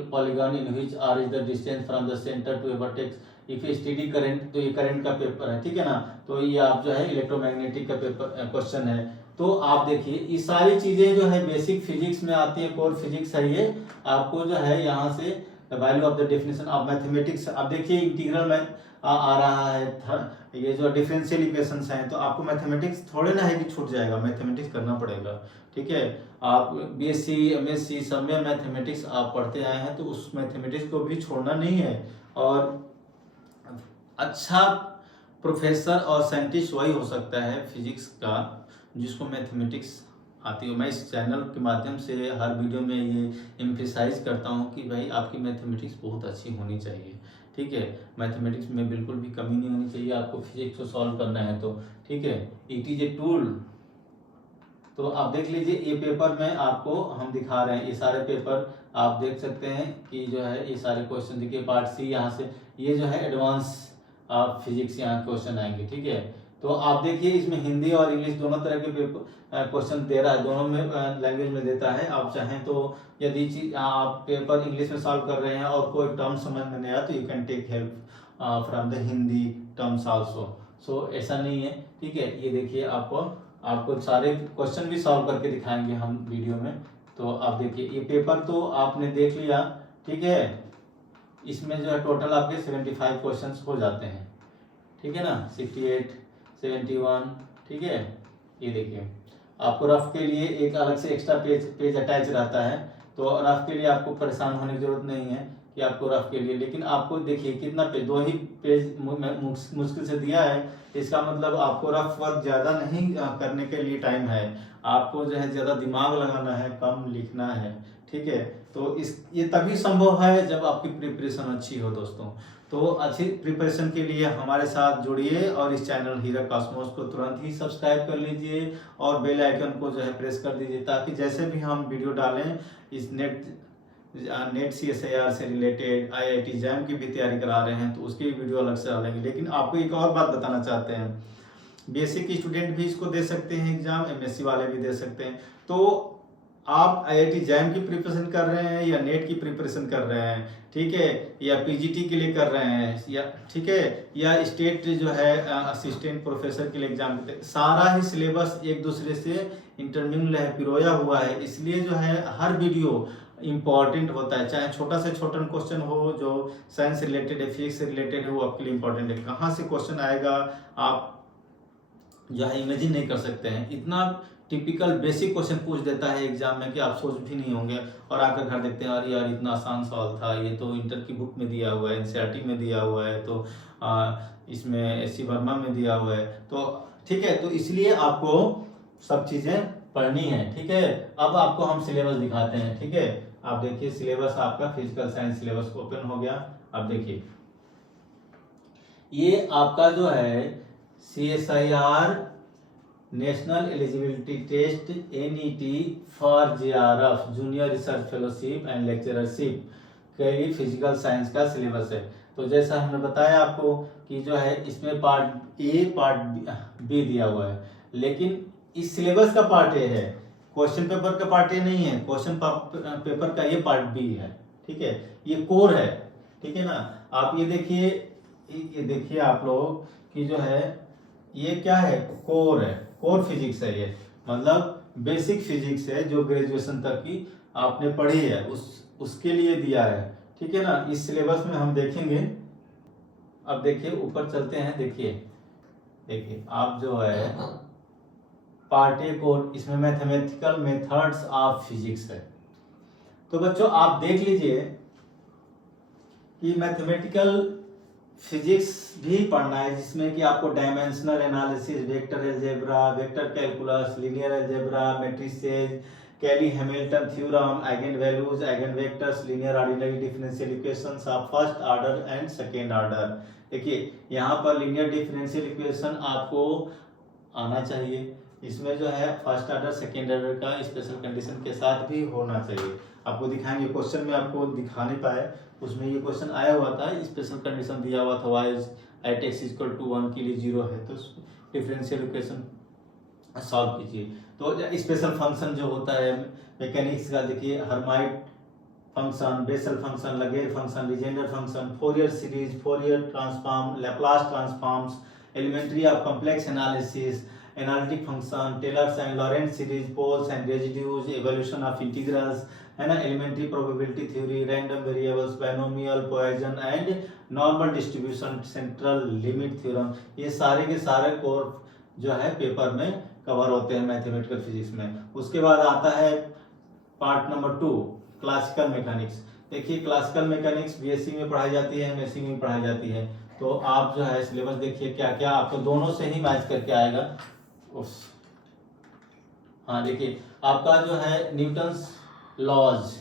polygon in which r is the distance from the center to a vertex if steady current, तो ये करंट का पेपर है, ठीक है ना। तो ये आप जो है इलेक्ट्रोमैग्नेटिक का पेपर क्वेश्चन है। तो आप देखिए ये सारी चीजें जो है बेसिक फिजिक्स में आती है, कोर फिजिक्स है ये। आपको जो है यहाँ से value of the definition of mathematics, अब देखिए इंटीग्रल में आ रहा है, ये जो डिफरेंशियल इक्वेशंस हैं, तो आपको मैथमेटिक्स थोड़े ना है कि छूट जाएगा, मैथमेटिक्स करना पड़ेगा, ठीक है। आप बीएससी एमएससी सब में मैथमेटिक्स आप पढ़ते आए हैं, तो उस मैथमेटिक्स को भी छोड़ना नहीं है। और अच्छा प्रोफेसर और साइंटिस्ट वही हो सकता है फिजिक्स का जिसको मैथमेटिक्स आती हो। मैं इस चैनल के माध्यम से हर वीडियो में ये एम्फेसाइज करता हूँ कि भाई आपकी मैथमेटिक्स बहुत अच्छी होनी चाहिए, ठीक है। मैथमेटिक्स में बिल्कुल भी कमी नहीं होनी चाहिए, आपको फिजिक्स को सॉल्व करना है तो, ठीक है। It is a tool. तो आप देख लीजिए ये पेपर में आपको हम दिखा रहे हैं, ये सारे पेपर आप देख सकते हैं कि जो है ये सारे क्वेश्चन देखिए, पार्ट सी यहाँ से, ये जो है एडवांस फिजिक्स यहाँ क्वेश्चन आएंगे, ठीक है। तो आप देखिए इसमें हिंदी और इंग्लिश दोनों तरह के पेपर क्वेश्चन दे रहा है, दोनों में लैंग्वेज में देता है। आप चाहें तो यदि चीज आप पेपर इंग्लिश में सॉल्व कर रहे हैं और कोई टर्म समझ में नहीं आया तो you can take help from the Hindi terms also. So ऐसा नहीं है, ठीक है। ये देखिए आपको सारे क्वेश्चन भी सॉल्व करके दिखाएंगे हम वीडियो में। तो आप देखिए ये पेपर तो आपने देख लिया, ठीक है। इसमें जो है टोटल आपके 75 क्वेश्चंस हो जाते हैं, ठीक है ना, 68 71, ठीक है। ये देखिए आपको रफ के लिए एक अलग से एक्स्ट्रा पेज अटैच रहता है, तो रफ के लिए आपको परेशान होने की जरूरत नहीं है कि आपको रफ के लिए, लेकिन आपको देखिए कितना पेज, 2 ही पेज मुश्किल से दिया है, इसका मतलब आपको रफ वर्क ज़्यादा नहीं करने के लिए टाइम है, आपको जो है ज़्यादा दिमाग लगाना है, कम लिखना है, ठीक है। तो ये तभी संभव है जब आपकी प्रिपरेशन अच्छी हो दोस्तों। तो अच्छी प्रिपरेशन के लिए हमारे साथ जुड़िए और इस चैनल हीरा कॉस्मोस को तुरंत ही सब्सक्राइब कर लीजिए और बेल आइकन को जो है प्रेस कर दीजिए, ताकि जैसे भी हम वीडियो डालें इस नेट CSIR से रिलेटेड, IIT जैम की भी तैयारी करा रहे हैं तो उसकी भी वीडियो अलग से डालेंगे। लेकिन आपको एक और बात बताना चाहते हैं, बेसिक स्टूडेंट भी इसको दे सकते हैं एग्जाम, MSc वाले भी दे सकते हैं। तो आप IIT जैम की प्रिपरेशन कर रहे हैं या नेट की प्रिपरेशन कर रहे हैं, ठीक है, या PGT के लिए कर रहे हैं, या ठीक है, या स्टेट जो है असिस्टेंट प्रोफेसर के लिए एग्जाम, सारा ही सिलेबस एक दूसरे से इंटरमिंगल है, पिरोया हुआ है। इसलिए जो है हर वीडियो इंपॉर्टेंट होता है, चाहे छोटा से छोटा क्वेश्चन हो जो साइंस से रिलेटेड है, फिजिक्स से रिलेटेड है, वो आपके लिए इंपॉर्टेंट है। कहाँ से क्वेश्चन आएगा आप जो है इमेजिन नहीं कर सकते हैं, इतना टिपिकल बेसिक क्वेश्चन पूछ देता है एग्जाम में कि आप सोच भी नहीं होंगे, और आकर घर देखते हैं अरे यार इतना आसान सवाल था, ये तो इंटर की बुक में दिया हुआ है, NCERT में दिया हुआ है, तो इसमें SC वर्मा में दिया हुआ है, तो ठीक है। तो इसलिए आपको सब चीजें पढ़नी है, ठीक है। अब आपको हम सिलेबस दिखाते हैं, ठीक है। आप देखिए सिलेबस आपका फिजिकल साइंस सिलेबस ओपन हो गया। अब देखिए ये आपका जो है CSIR national eligibility test NET for JRF junior research fellowship and lectureship के लिए फिजिकल साइंस का सिलेबस है। तो जैसा हमने बताया आपको कि जो है इसमें पार्ट A पार्ट B दिया हुआ है, लेकिन इस सिलेबस का पार्ट A है, क्वेश्चन पेपर का पार्ट A नहीं है, क्वेश्चन पेपर का ये पार्ट B है, ठीक है। ये कोर है, ठीक है ना। आप ये देखिए आप लोग कि जो है ये क्या है, कोर है, कोर फिजिक्स है, ये मतलब बेसिक फिजिक्स है जो ग्रेजुएशन तक की आपने पढ़ी है उसके लिए दिया है, ठीक है ना। इस सिलेबस में हम देखेंगे। अब देखिए ऊपर चलते हैं, देखिए आप जो है पार्ट A कोर, इसमें मैथमेटिकल मेथड्स ऑफ फिजिक्स है। तो बच्चों आप देख लीजिए कि मैथमेटिकल फिजिक्स भी पढ़ना है, जिसमें कि आपको dimensional analysis, vector algebra, vector calculus, linear algebra, matrices, Cayley Hamilton theorem, eigen values, eigen vectors, linear ordinary differential equations of first order and second order. देखिए यहाँ पर लीनियर डिफरेंशियल इक्वेशन आपको आना चाहिए, इसमें जो है फर्स्ट ऑर्डर सेकेंड ऑर्डर का स्पेशल कंडीशन के साथ भी होना चाहिए। आपको दिखाएंगे, क्वेश्चन में आपको दिखा नहीं पाए, उसमें ये क्वेश्चन आया हुआ था, स्पेशल कंडीशन दिया हुआ था y at x = 1 के लिए 0 है, तो डिफरेंशियल इक्वेशन सॉल्व कीजिए। तो स्पेशल फंक्शन जो होता है मैकेनिक्स का, देखिए Hermite function, Bessel function, Laguerre function, Legendre function, Fourier series, Fourier transform, Laplace transforms, elementary of complex analysis, analytic function, Taylor's and Laurent series, poles and residues, evolution of integrals, है ना, elementary probability theory, random variables, binomial, Poisson and normal distribution, central limit theorem, ये सारे के सारे core जो है paper में cover होते हैं मैथमेटिकल फिजिक्स में। उसके बाद आता है पार्ट नंबर 2, क्लासिकल मैकेनिक्स। देखिए क्लासिकल मैकेनिक्स बीएससी में पढ़ाई जाती है, एमएससी में पढ़ाई जाती है। तो आप जो है सिलेबस देखिए क्या क्या आपको दोनों से ही मैच करके आएगा। हाँ देखिए आपका जो है न्यूटन्स लॉज,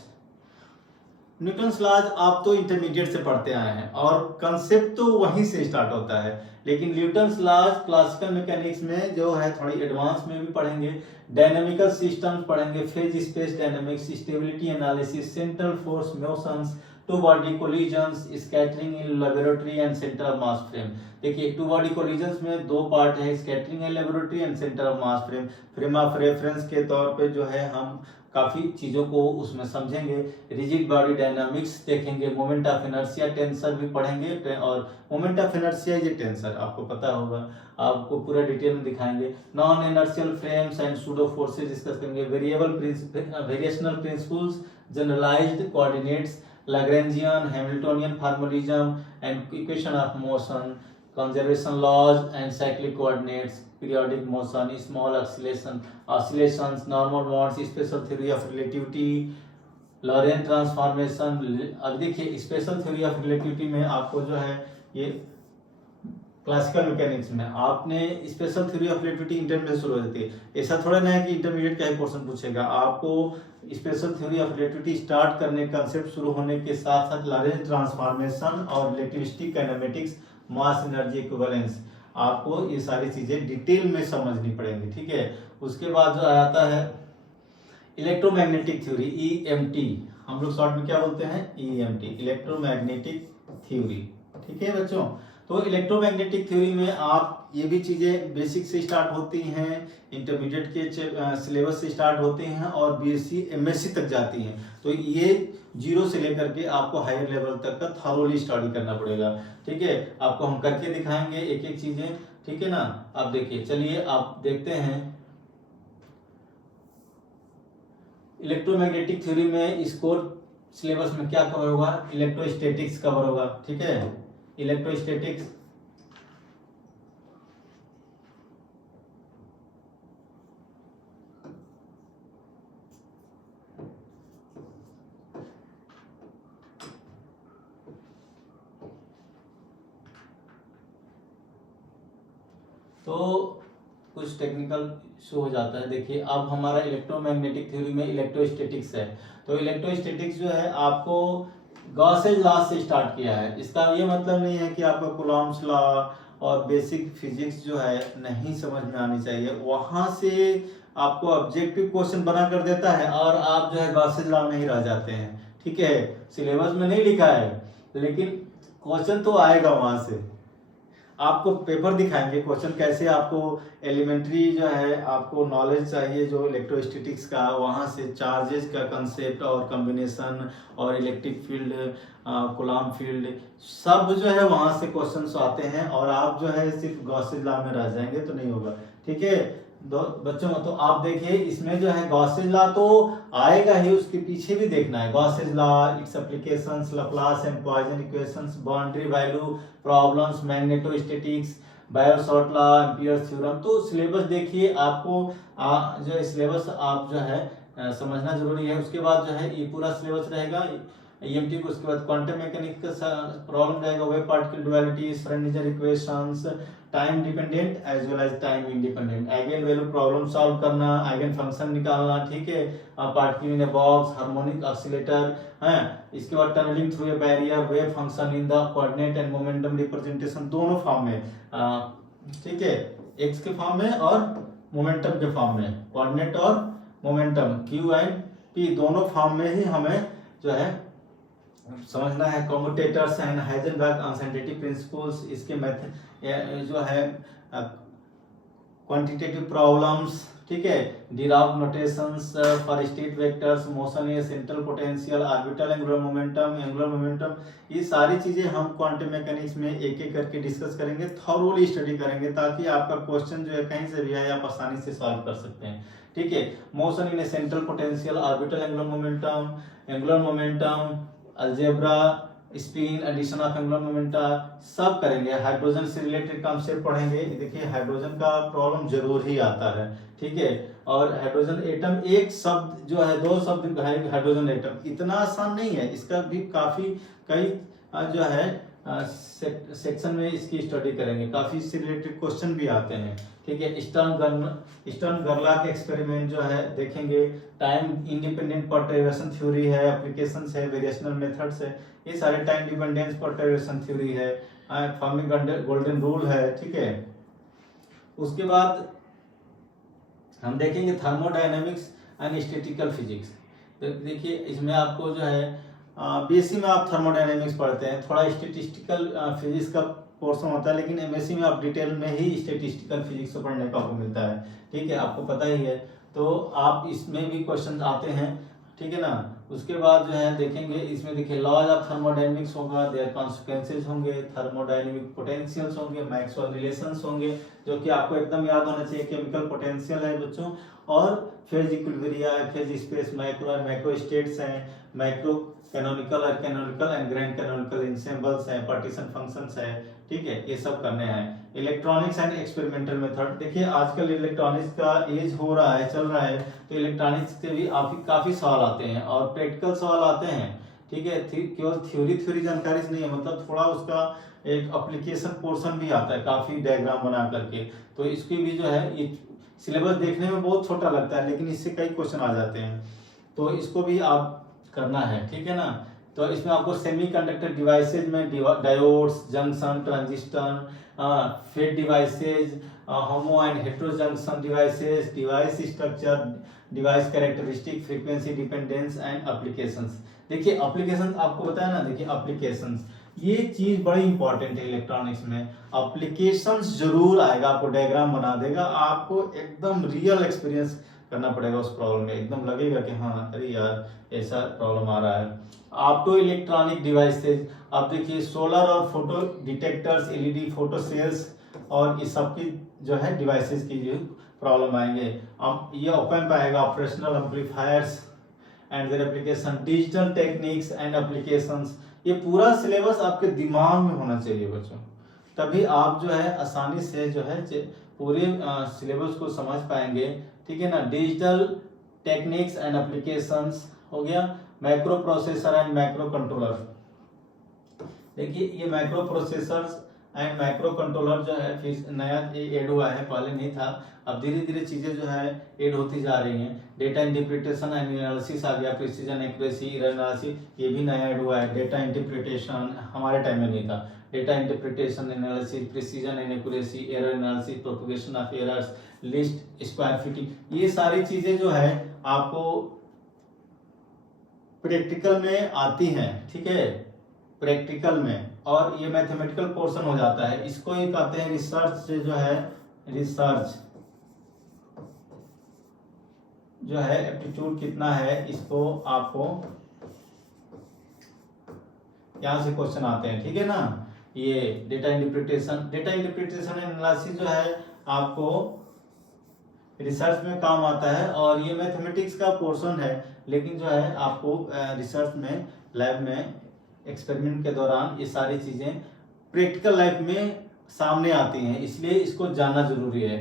न्यूटन्स लॉज आप तो इंटरमीडिएट से पढ़ते आए हैं और कंसेप्ट तो वहीं से स्टार्ट होता है, लेकिन न्यूटन्स लॉज क्लासिकल मैकेनिक्स में जो है थोड़ी एडवांस में भी पढ़ेंगे। डायनामिकल सिस्टम्स पढ़ेंगे, phase space dynamics, stability analysis, central force motions, two body collisions, scattering in laboratory and centre of mass frame. देखिए टू बॉडी कोलिजन्स में दो पार्ट है, scattering in laboratory and centre of mass frame. Frame of reference के तौर पे जो है हम काफी चीजों को उसमें समझेंगे। रिजिड बॉडी डायनामिक्स देखेंगे, मोमेंट ऑफ इनर्शिया, टेंसर भी पढ़ेंगे और मोमेंट ऑफ इनर्शिया ये टेंसर आपको पता होगा, आपको पूरा डिटेल में दिखाएंगे। Non inertial frames and pseudo forces discuss करेंगे, variational principles, generalised coordinates, Lagrangian, Hamiltonian formalism and equation of motion, conservation laws and cyclic coordinates, periodic motion, small oscillations, normal modes, special theory of relativity, Lorentz transformation। अब देखिए special theory of relativity में आपको जो है ये classical mechanics में आपने special theory of relativity intermediate शुरू हो जाती है। ऐसा थोड़ा ना है कि इंटरमीडिएट का ही पोर्शन पूछेगा, आपको special theory of relativity start करने कंसेप्ट शुरू होने के साथ साथ लॉरेंट ट्रांसफॉर्मेशन और relativistic kinematics, mass energy equivalence, आपको ये सारी चीजें डिटेल में समझनी पड़ेंगी, ठीक है। उसके बाद जो आता है इलेक्ट्रोमैग्नेटिक थ्योरी, ईएमटी, हम लोग शॉर्ट में क्या बोलते हैं, ईएमटी, इलेक्ट्रोमैग्नेटिक थ्योरी, ठीक है बच्चों। तो इलेक्ट्रोमैग्नेटिक थ्योरी में आप ये भी चीजें बेसिक से स्टार्ट होती हैं, इंटरमीडिएट के सिलेबस से स्टार्ट होती हैं और बीएससी एमएससी तक जाती हैं। तो ये जीरो से लेकर के आपको हायर लेवल तक का थॉरोली स्टडी करना पड़ेगा, ठीक है। आपको हम करके दिखाएंगे एक एक चीजें, ठीक है ना। आप देखिए, चलिए आप देखते हैं इलेक्ट्रोमैग्नेटिक थ्योरी में स्कोर सिलेबस में क्या कवर होगा, इलेक्ट्रोस्टैटिक्स कवर होगा, ठीक है। इलेक्ट्रोस्टैटिक्स, तो कुछ टेक्निकल इशू हो जाता है। देखिए अब हमारा इलेक्ट्रोमैग्नेटिक थ्योरी में इलेक्ट्रोस्टैटिक्स है, तो इलेक्ट्रोस्टैटिक्स जो है आपको गॉसेज लॉ से स्टार्ट किया है। इसका ये मतलब नहीं है कि आपको कूलॉम्स लॉ और बेसिक फिजिक्स जो है नहीं समझ में आनी चाहिए, वहां से आपको ऑब्जेक्टिव क्वेश्चन बना कर देता है और आप जो है गॉसेज लॉ में ही रह जाते हैं, ठीक है। सिलेबस में नहीं लिखा है लेकिन क्वेश्चन तो आएगा वहां से, आपको पेपर दिखाएंगे क्वेश्चन कैसे, आपको एलिमेंट्री जो है आपको नॉलेज चाहिए जो इलेक्ट्रोस्टैटिक्स का, वहाँ से चार्जेस का कंसेप्ट और कॉम्बिनेशन और इलेक्ट्रिक फील्ड, कूलॉम फील्ड, सब जो है वहाँ से क्वेश्चंस आते हैं और आप जो है सिर्फ गॉसेज लॉ में रह जाएंगे तो नहीं होगा, ठीक है बच्चों। तो आप देखिए इसमें जो है गॉसेज लॉ तो आएगा ही, उसके पीछे भी देखना है Gauss's law, it's applications, Laplace and Poisson equations, boundary value problems, magnetostatics, Biot-Savart law, amperes theorem. तो सिलेबस देखिए आपको जो है सिलेबस आप जो है समझना जरूरी है। उसके बाद जो है ये पूरा सिलेबस रहेगा ईएमटी को, उसके बाद क्वांटम मैकेनिक्स का प्रॉब्लम रहेगा, wave particle duality, Schrodinger equations, time dependent as well as time independent, eigen value problem solve करना, आइगन फंक्शन निकालना, ठीक है, particle in a box, harmonic oscillator है। इसके बाद tunnelling through a barrier, wave function in the coordinate and momentum representation, दोनों form में, ठीक है, एक्स के फॉर्म में और मोमेंटम के फॉर्म में, कोऑर्डिनेट और मोमेंटम क्यू एंड पी दोनों फॉर्म में ही हमें जो है समझना है। Commutators and Heisenberg unscientific principles, इसके मेथड जो है क्वांटिटेटिव प्रॉब्लम्स, ठीक है। डिराव notations for state vectors, motion A central potential, orbital angular momentum, ये सारी चीजें हम क्वांटम मैकेनिक्स में एक एक करके डिस्कस करेंगे, थॉरोली स्टडी करेंगे, ताकि आपका क्वेश्चन जो है कहीं से भी आए आप आसानी से सॉल्व कर सकते हैं। ठीक है। Motion in a central potential, orbital angular momentum, algebra, spin, addition of angular momenta, सब करेंगे। हाइड्रोजन से रिलेटेड कॉन्सेप्ट पढ़ेंगे। देखिए हाइड्रोजन का प्रॉब्लम जरूर ही आता है, ठीक है। और हाइड्रोजन एटम, एक शब्द जो है, दो शब्द हाइड्रोजन एटम, इतना आसान नहीं है, इसका भी काफी कई जो है सेक्शन में इसकी स्टडी करेंगे, काफी इससे रिलेटेड क्वेश्चन भी आते हैं। ठीक है। स्टर्न गर्लाक एक्सपेरिमेंट जो है देखेंगे, टाइम इंडिपेंडेंट परटर्बेशन थ्योरी है, एप्लीकेशंस है, वेरिएशनल मेथड्स है, ये सारे टाइम डिपेंडेंस परटर्बेशन थ्योरी है, फर्मी गोल्डन रूल है। ठीक है। उसके बाद हम देखेंगे थर्मोडायनेमिक्स एंड स्टैटिकल फिजिक्स। देखिए इसमें आपको जो है बीएससी में आप थर्मोडायनेमिक्स पढ़ते हैं, थोड़ा स्टैटिस्टिकल फिजिक्स का पोर्शन होता है, लेकिन एमएससी में आप डिटेल में ही स्टैटिस्टिकल फिजिक्स पढ़ने का आपको मिलता है। ठीक है, आपको पता ही है, तो आप इसमें भी क्वेश्चन आते हैं। ठीक है ना। उसके बाद जो है देखेंगे, इसमें देखिए लॉज ऑफ थर्मोडायनेमिक्स होगा, देयर कॉन्सिक्वेंसेस होंगे, थर्मोडायनेमिक पोटेंशियल्स होंगे, मैक्सवेल रिलेशंस होंगे, जो कि आपको एकदम याद होना चाहिए। केमिकल पोटेंशियल है बच्चों, और फेज इक्विलिब्रिया है, phase space, micro and macro states हैं, माइक्रो कैनोनिकल और कैनोनिकल एंड ग्रैंड कैनोनिकल इंसेंबल्स हैं, पार्टीशन फंक्शंस है। ठीक है, ये सब करने हैं। इलेक्ट्रॉनिक्स एंड एक्सपेरिमेंटल मेथड, देखिए आजकल इलेक्ट्रॉनिक्स का एज हो रहा है, चल रहा है, तो इलेक्ट्रॉनिक्स के भी काफी सवाल आते हैं और प्रैक्टिकल सवाल आते हैं। ठीक है। केवल थ्योरी जानकारी से नहीं है, मतलब थोड़ा उसका एक एप्लीकेशन पोर्शन भी आता है, काफी डायग्राम बना करके, तो इसकी भी जो है, ये सिलेबस देखने में बहुत छोटा लगता है, लेकिन इससे कई क्वेश्चन आ जाते हैं, तो इसको भी आप करना है। ठीक है ना। तो इसमें आपको सेमीकंडक्टर डिवाइसेज में diodes, junction, transistor, FET devices, homo and hetero junction devices, device structure, device characteristic, frequency dependence and applications. देखिए एप्लीकेशन आपको बताया ना, देखिए एप्लीकेशंस, ये चीज बड़ी इंपॉर्टेंट है इलेक्ट्रॉनिक्स में। एप्लीकेशंस जरूर आएगा, आपको डायग्राम बना देगा, आपको एकदम रियल एक्सपीरियंस करना पड़ेगा उस प्रॉब्लम में, एकदम लगेगा कि हाँ अरे यार ऐसा प्रॉब्लम आ रहा है। ऑप्टो इलेक्ट्रॉनिक डिवाइसेज, आप देखिए सोलर और photo detectors, LED photo cells, और ये सब की जो है डिवाइसेस की जो प्रॉब्लम आएंगे। अब ये ओपन आएगा, operational amplifiers and their application, digital techniques and applications. ये पूरा सिलेबस आपके दिमाग में होना चाहिए बच्चों, तभी आप जो है आसानी से जो है पूरे सिलेबस को समझ पाएंगे। ठीक है ना। डिजिटल टेक्निक्स एंड एप्लीकेशंस हो गया, micro processor and micro controller. देखिए ये micro processors and micro controller जो है फिर नया ऐड हुआ है, पहले नहीं था, अब धीरे धीरे चीजें जो है ऐड होती जा रही हैं। डेटा इंटरप्रिटेशन एंड एनालिसिस आ गया, प्रिसीजन, एक्यूरेसी, एरर एनालिसिस, ये भी नया ऐड हुआ है। डेटा इंटरप्रिटेशन हमारे टाइम में नहीं था, data interpretation, analysis, precision and accuracy, error analysis, propagation of errors, list, square fitting, ये सारी चीजें जो है आपको प्रैक्टिकल में आती हैं। ठीक है, प्रैक्टिकल में, और ये मैथमेटिकल पोर्शन हो जाता है। इसको ये कहते हैं रिसर्च से जो है, रिसर्च जो है एप्टीट्यूड कितना है, इसको आपको यहां से क्वेश्चन आते हैं। ठीक है ना। ये डेटा इंटरप्रिटेशन एंड एनालिसिस जो है आपको रिसर्च में काम आता है, और ये मैथमेटिक्स का पोर्शन है, लेकिन जो है आपको रिसर्च में, लैब में, एक्सपेरिमेंट के दौरान ये सारी चीजें प्रैक्टिकल लाइफ में सामने आती हैं, इसलिए इसको जानना जरूरी है।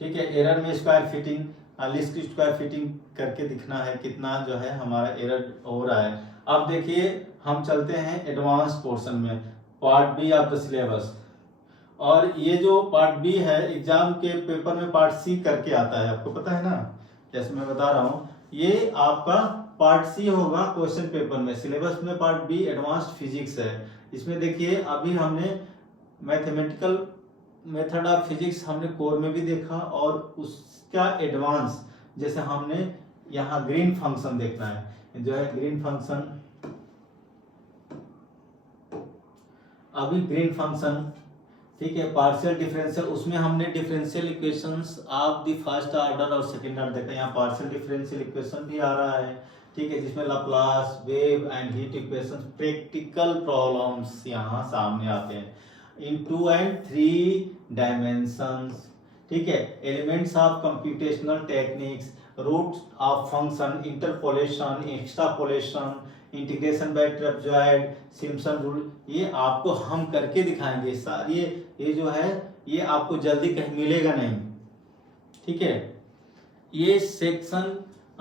ठीक है। एरर में स्क्वायर फिटिंग, लिस्ट की स्क्वायर फिटिंग करके दिखना है कितना जो है हमारा एरर हो रहा है। अब देखिए हम चलते हैं एडवांस पोर्शन में, part B of the syllabus, और ये जो पार्ट बी है एग्जाम के पेपर में पार्ट सी करके आता है, आपको पता है ना, जैसे मैं बता रहा हूँ, ये आपका पार्ट सी होगा क्वेश्चन पेपर में। सिलेबस में पार्ट बी एडवांस्ड फिजिक्स है। इसमें देखिए अभी हमने मैथमेटिकल मेथड ऑफ फिजिक्स हमने कोर में भी देखा, और उसका एडवांस, जैसे हमने यहाँ ग्रीन फंक्शन देखना है, जो है ग्रीन फंक्शन, अभी ग्रीन फंक्शन ठीक है। पार्शियल डिफरेंशियल, उसमें हमने differential equations of the first order और सेकंड ऑर्डर देखा। यहाँ पार्शियल डिफरेंशियल इक्वेशन भी आ रहा है, ठीक है, जिसमें Laplace, wave and heat equations, practical problems यहाँ सामने आते हैं इन 2 and 3 डायमेंशंस, ठीक है। Elements of computational techniques, roots of function, interpolation, extrapolation, integration by trapezoid, Simpson rule, ये आपको हम करके दिखाएंगे। ये जो है ये आपको जल्दी कहीं मिलेगा नहीं, ठीक है। ये सेक्शन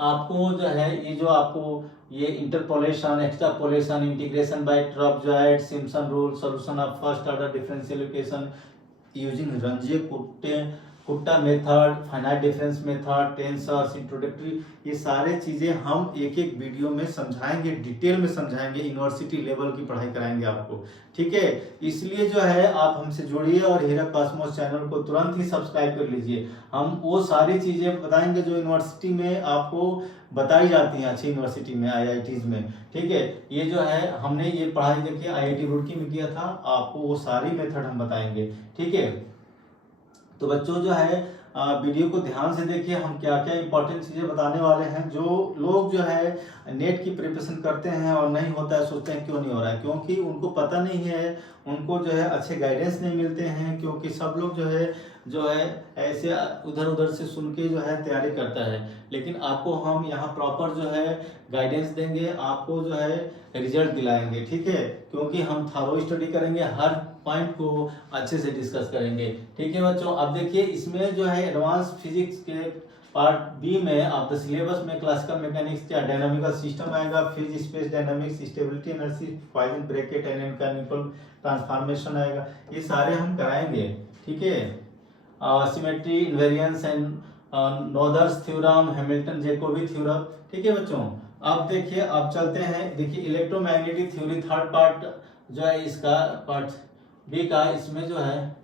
आपको जो है ये जो आपको ये interpolation, extrapolation, integration by trapezoid, Simpson rule, solution of first order differential equation using Runge Kutta method, finite difference method, tensors, introductory, ये सारे चीजें हम एक एक वीडियो में समझाएंगे, डिटेल में समझाएंगे, यूनिवर्सिटी लेवल की पढ़ाई कराएंगे आपको, ठीक है। इसलिए जो है आप हमसे जुड़िए और हीरक कॉस्मोस चैनल को तुरंत ही सब्सक्राइब कर लीजिए। हम वो सारी चीजें बताएंगे जो यूनिवर्सिटी में आपको बताई जाती हैं, अच्छी यूनिवर्सिटी में, IITs में, ठीक है। ये जो है हमने ये पढ़ाई देखिए IIT रुड़की में किया था, आपको वो सारी मेथड हम बताएंगे, ठीक है। तो बच्चों जो है वीडियो को ध्यान से देखिए, हम क्या क्या इंपॉर्टेंट चीजें बताने वाले हैं। जो लोग जो है नेट की प्रिपरेशन करते हैं और नहीं होता है, सोचते हैं क्यों नहीं हो रहा है, क्योंकि उनको पता नहीं है, उनको जो है अच्छे गाइडेंस नहीं मिलते हैं, क्योंकि सब लोग जो है ऐसे उधर उधर से सुन के जो है तैयारी करता है। लेकिन आपको हम यहाँ प्रॉपर जो है गाइडेंस देंगे, आपको जो है रिजल्ट दिलाएंगे, ठीक है, क्योंकि हम थॉरो स्टडी करेंगे, हर पॉइंट को अच्छे से डिस्कस करेंगे, ठीक है बच्चों। अब देखिए इसमें जो है एडवांस फिजिक्स के पार्ट बी में आप द सिलेबस में क्लासिकल मैकेनिक्स या डायनामिकल सिस्टम आएगा, phase space dynamics, stability energy, Poisson bracket and mechanical transformation आएगा, ये सारे हम कराएंगे, ठीक है। Symmetry, invariance and Noether's theorem, Hamilton Jacobi theorem, ठीक है बच्चों। अब देखिए अब चलते हैं, देखिए इलेक्ट्रोमैग्नेटिक थ्योरी थर्ड पार्ट जो है इसका पार्ट बी का, इसमें जो है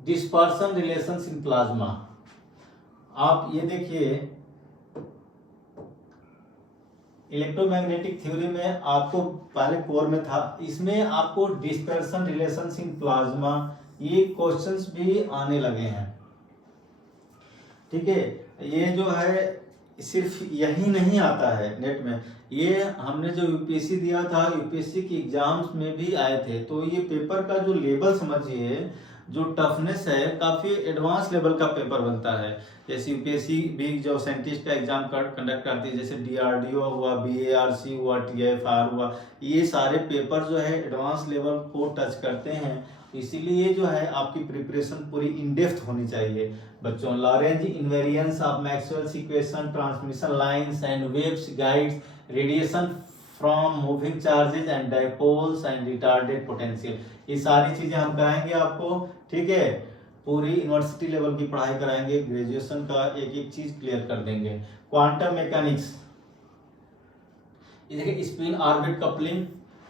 डिस्पर्सन रिलेशंस इन प्लाज्मा। आप ये देखिए इलेक्ट्रोमैग्नेटिक थ्योरी में आपको पहले कोर में था, इसमें आपको डिस्पर्सन रिलेशंस इन प्लाज्मा ये क्वेश्चंस भी आने लगे हैं, ठीक है। ये जो है सिर्फ यही नहीं आता है नेट में, ये हमने जो यूपीएससी दिया था, यूपीएससी के एग्जाम्स में भी आए थे। तो ये पेपर का जो लेवल समझिए, जो टफनेस है, काफी एडवांस लेवल का पेपर बनता है। जैसे यूपीएससी भी जो साइंटिस्ट का एग्जाम कंडक्ट करती है, जैसे DRDO हुआ, BARC हुआ, TIFR हुआ, ये सारे पेपर जो है एडवांस लेवल को टच करते हैं। इसीलिए जो है आपकी प्रिपरेशन पूरी इन डेप्थ होनी चाहिए बच्चों। Lorentz invariance of Maxwell's equation, transmission lines and waves, guides, radiation from moving charges and dipoles and retarded potential, ये सारी चीजें हम कराएंगे आपको, ठीक है। पूरी यूनिवर्सिटी लेवल की पढ़ाई कराएंगे, ग्रेजुएशन का एक एक चीज क्लियर कर देंगे। क्वांटम मैकेनिक्स, ये देखिए spin orbit coupling,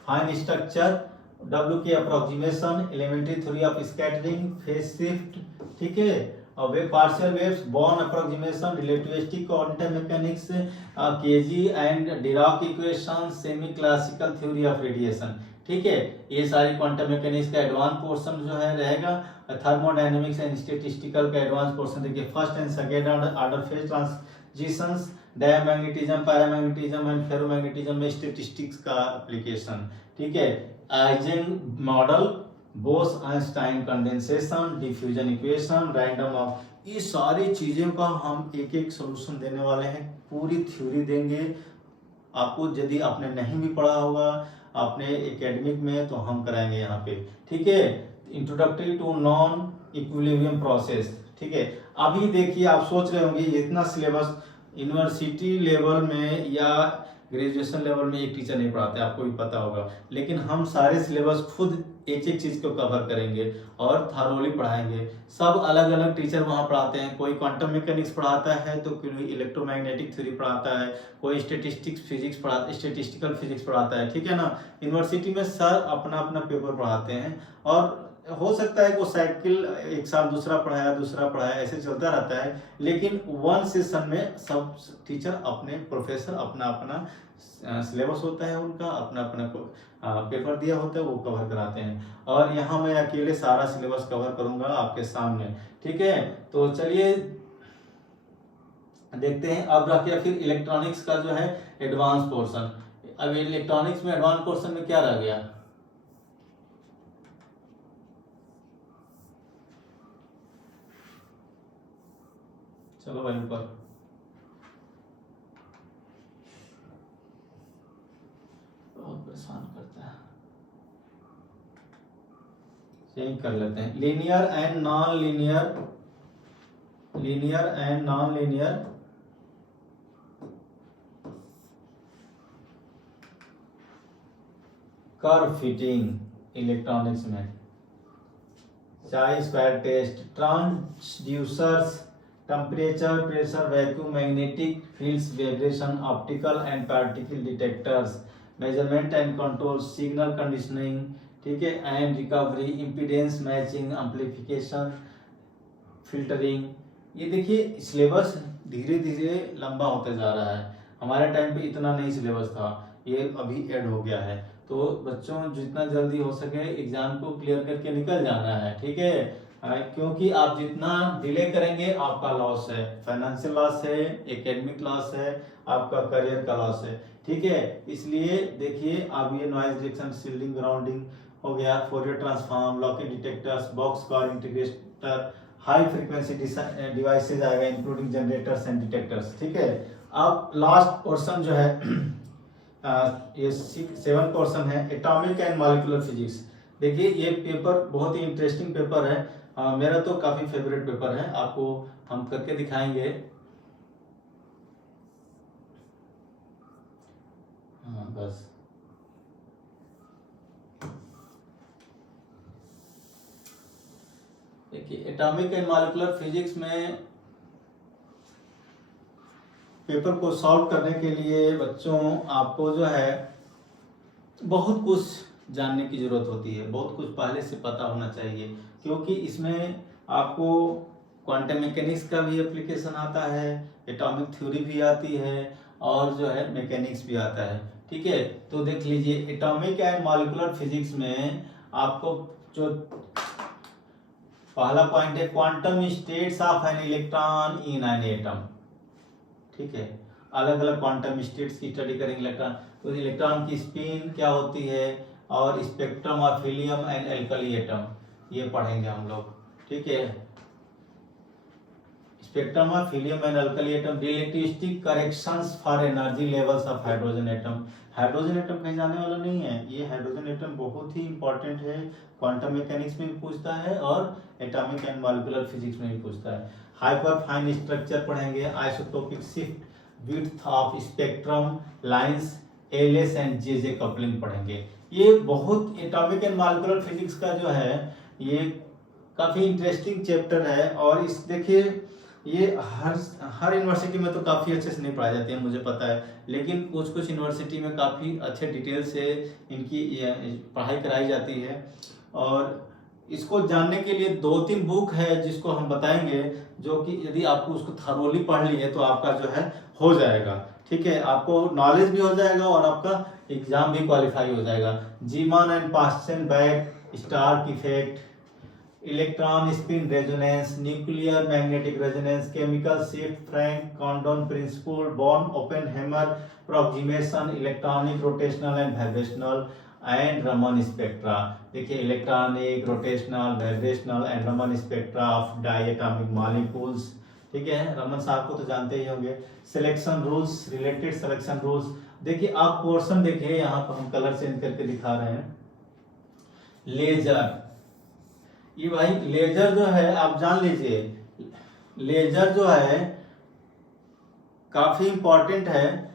fine structure, W के approximation, elementary theory of scattering, phase shift, ठीक है, और वे partial waves, Born approximation, relativistic quantum mechanics, KG and Dirac equation, semi classical theory of radiation, ठीक है। ये सारी क्वांटम मैकेनिक्स का एडवांस पोर्शन जो है रहेगा। थर्मोडायनेमिक्स एंड स्टैटिस्टिकल का एडवांस पोर्शन देखिए, first and second order phase transitions, diamagnetism, paramagnetism and ferromagnetism में स्टैटिस्टिक्स का एप्लीकेशन, ठीक है। Eigen model, Bose Einstein condensation, diffusion equation, random of, ये सारी चीजों का हम एक एक सॉल्यूशन देने वाले हैं, पूरी थ्योरी देंगे आपको। यदि आपने नहीं भी पढ़ा होगा अपने एकेडमिक में तो हम कराएंगे यहाँ पे, ठीक है। Introductory to non equilibrium process, ठीक है। अभी देखिए आप सोच रहे होंगे इतना सिलेबस यूनिवर्सिटी लेवल में या ग्रेजुएशन लेवल में एक टीचर नहीं पढ़ाते, आपको भी पता होगा, लेकिन हम सारे सिलेबस खुद एक एक चीज को कवर करेंगे और थारोली पढ़ाएंगे। सब अलग अलग टीचर वहाँ पढ़ाते हैं, कोई क्वांटम मैकेनिक्स पढ़ाता है तो कोई इलेक्ट्रोमैग्नेटिक थ्योरी पढ़ाता है, कोई स्टैटिस्टिक्स फिजिक्स पढ़ाता है, स्टैटिस्टिकल फिजिक्स पढ़ाता है, ठीक है ना। यूनिवर्सिटी में सर अपना अपना पेपर पढ़ाते हैं, और हो सकता है वो साइकिल एक साल दूसरा पढ़ाया ऐसे चलता रहता है, लेकिन वन सेशन में सब टीचर अपने प्रोफेसर अपना अपना सिलेबस होता है उनका, अपना अपना पेपर दिया होता है, वो कवर कराते हैं। और यहाँ मैं अकेले सारा सिलेबस कवर करूंगा आपके सामने, ठीक है। तो चलिए देखते हैं। अब रह गया फिर इलेक्ट्रॉनिक्स का जो है एडवांस पोर्शन। अब इलेक्ट्रॉनिक्स में एडवांस पोर्शन में क्या रह गया? चलो भाई ऊपर बहुत परेशान करता है, चेंज कर लेते हैं। Linear and non linear, linear and non linear curve fitting electronics में, chi square test, transducers, temperature, pressure, vacuum, magnetic fields, vibration, optical and particle detectors, measurement and control, signal conditioning, ठीक है, and recovery, impedance matching, amplification, filtering. ये देखिए syllabus धीरे धीरे लंबा होता जा रहा है। हमारे टाइम पे इतना नहीं सिलेबस था, ये अभी ऐड हो गया है। तो बच्चों जितना जल्दी हो सके एग्जाम को क्लियर करके निकल जाना है, ठीक है। क्योंकि आप जितना डिले करेंगे आपका लॉस है, फाइनेंशियल लॉस है, एकेडमिक लॉस है, आपका करियर का लॉस है, ठीक है। इसलिए देखिए अब ये नॉइज रिडक्शन, शील्डिंग, ग्राउंडिंग हो गया, Fourier transform, lock in detectors, boxcar integrator, high frequency devices आएगा इंक्लूडिंग जनरेटर्स एंड डिटेक्टर्स, ठीक है। अब लास्ट पोर्शन जो है ये 7 पोर्शन है एटॉमिक एंड मॉलिक्यूलर फिजिक्स। देखिए ये पेपर बहुत ही इंटरेस्टिंग पेपर है, मेरा तो काफी फेवरेट पेपर है, आपको हम करके दिखाएंगे। हाँ बस देखिए एटॉमिक एंड मॉलिक्यूलर फिजिक्स में पेपर को सॉल्व करने के लिए बच्चों आपको जो है बहुत कुछ जानने की जरूरत होती है, बहुत कुछ पहले से पता होना चाहिए, क्योंकि इसमें आपको क्वांटम मैकेनिक्स का भी एप्लीकेशन आता है, एटॉमिक थ्योरी भी आती है और जो है मैकेनिक्स भी आता है, ठीक है। तो देख लीजिए एटॉमिक एंड मॉलिक्यूलर फिजिक्स में आपको जो पहला पॉइंट है quantum states of an electron in an atom, ठीक है। अलग अलग क्वांटम स्टेट्स की स्टडी करेंगे इलेक्ट्रॉन, तो इलेक्ट्रॉन की स्पिन क्या होती है और spectrum of helium and alkali atom ये पढ़ेंगे हम लोग, ठीक है। Spectrum of helium and alkali atom, relativistic corrections for energy levels of hydrogen atom. Hydrogen atom कहीं जाने वाला नहीं है, ये हाइड्रोजन एटम बहुत ही इंपॉर्टेंट है, क्वांटम मैकेनिक्स में भी पूछता है और एटॉमिक एंड मॉलिक्यूलर फिजिक्स में भी पूछता है। हाइपर फाइन स्ट्रक्चर पढ़ेंगे, isotopic shift, width of spectrum, lines, LS and JJ coupling पढ़ेंगे। ये बहुत एटॉमिक एंड मॉलिक्यूलर फिजिक्स का जो है ये काफी इंटरेस्टिंग चैप्टर है। और इस देखिए ये हर यूनिवर्सिटी में तो काफी अच्छे से नहीं पढ़ाई जाती है मुझे पता है, लेकिन कुछ कुछ यूनिवर्सिटी में काफी अच्छे डिटेल से इनकी पढ़ाई कराई जाती है। और इसको जानने के लिए 2-3 बुक है जिसको हम बताएंगे, जो कि यदि आपको उसको थरोली पढ़ लिए तो आपका जो है हो जाएगा, ठीक है। आपको नॉलेज भी हो जाएगा और आपका एग्जाम भी क्वालिफाई हो जाएगा। Zeeman and Paschen Back, Stark effect, electron spin resonance, nuclear magnetic resonance, chemical shift, Franck Condon principle, Born Oppenheimer approximation, electronic rotational and vibrational and Raman spectra. देखिए electronic, rotational, vibrational and Raman spectra of diatomic molecules, ठीक है। रमन साहब को तो जानते ही होंगे। Selection rules, related selection rules. देखिए आप पोर्शन देखिए, यहाँ पर हम कलर चेंज करके दिखा रहे हैं। लेजर, ये भाई लेजर जो है आप जान लीजिए, लेजर जो है काफी इंपॉर्टेंट है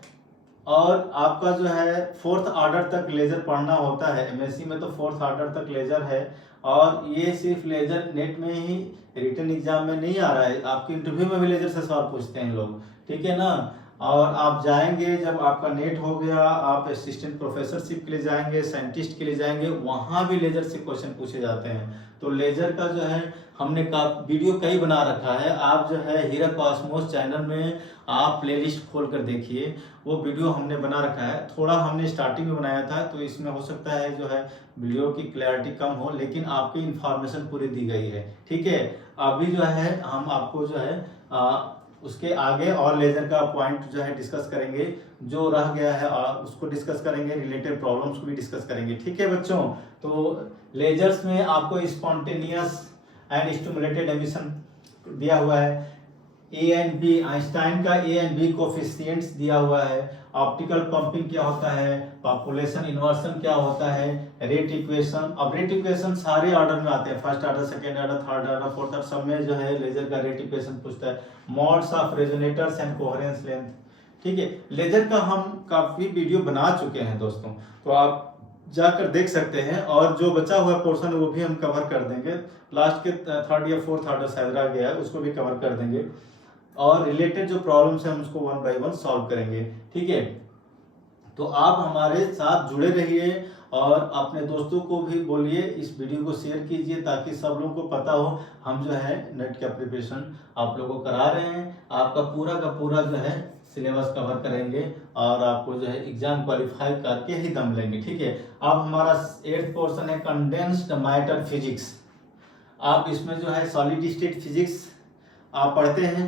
और आपका जो है 4th ऑर्डर तक लेजर पढ़ना होता है। एमएससी में तो 4th ऑर्डर तक लेजर है और ये सिर्फ लेजर नेट में ही, रिटन एग्जाम में नहीं आ रहा है, आपके इंटरव्यू में भी लेजर से सवाल पूछते हैं लोग, ठीक है ना। और आप जाएंगे, जब आपका नेट हो गया, आप असिस्टेंट प्रोफेसरशिप के लिए जाएंगे, साइंटिस्ट के लिए जाएंगे, वहाँ भी लेजर से क्वेश्चन पूछे जाते हैं। तो लेजर का जो है हमने वीडियो कई बना रखा है, आप जो है हीरा कॉस्मोस चैनल में आप प्लेलिस्ट खोल कर देखिए, वो वीडियो हमने बना रखा है। थोड़ा हमने स्टार्टिंग में बनाया था, तो इसमें हो सकता है जो है वीडियो की क्लैरिटी कम हो, लेकिन आपकी इंफॉर्मेशन पूरी दी गई है, ठीक है। अभी जो है हम आपको जो है उसके आगे और लेजर का पॉइंट जो है डिस्कस करेंगे, जो रह गया है उसको डिस्कस करेंगे, रिलेटेड प्रॉब्लम्स को भी डिस्कस करेंगे, ठीक है बच्चों। तो लेजर्स में आपको स्पॉन्टेनियस एंड स्टिमुलेटेड एमिशन दिया हुआ है, ए एंड बी, आइंस्टाइन का ए एंड बी कोफिशिएंट्स दिया हुआ है, ऑप्टिकल पंपिंग क्या होता है, पॉपुलेशन इन्वर्सन क्या होता है, रेट इक्वेशन। अब रेट इक्वेशन सारे ऑर्डर में आते हैं, first order, second order, third order, fourth order, सब में जो है लेजर का रेट इक्वेशन पूछता है। Modes of resonators and coherence length, ठीक है। लेजर का हम काफी वीडियो बना चुके हैं दोस्तों, तो आप जाकर देख सकते हैं, और जो बचा हुआ पोर्शन है वो भी हम कवर कर देंगे, लास्ट के थर्ड या फोर्थ ऑर्डर शायद रह गया है, उसको भी कवर कर देंगे, और रिलेटेड जो प्रॉब्लम्स हैं हम उसको वन बाय वन सॉल्व करेंगे, ठीक है। तो आप हमारे साथ जुड़े रहिए और अपने दोस्तों को भी बोलिए, इस वीडियो को शेयर कीजिए, ताकि सब लोगों को पता हो हम जो है नेट का प्रिपरेशन आप लोगों को करा रहे हैं। आपका पूरा का पूरा जो है सिलेबस कवर करेंगे और आपको जो है एग्जाम क्वालिफाई करके ही दम लेंगे, ठीक है। अब हमारा 8th पोर्शन है कंडेंस्ड मैटर फिजिक्स। आप इसमें जो है सॉलिड स्टेट फिजिक्स आप पढ़ते हैं,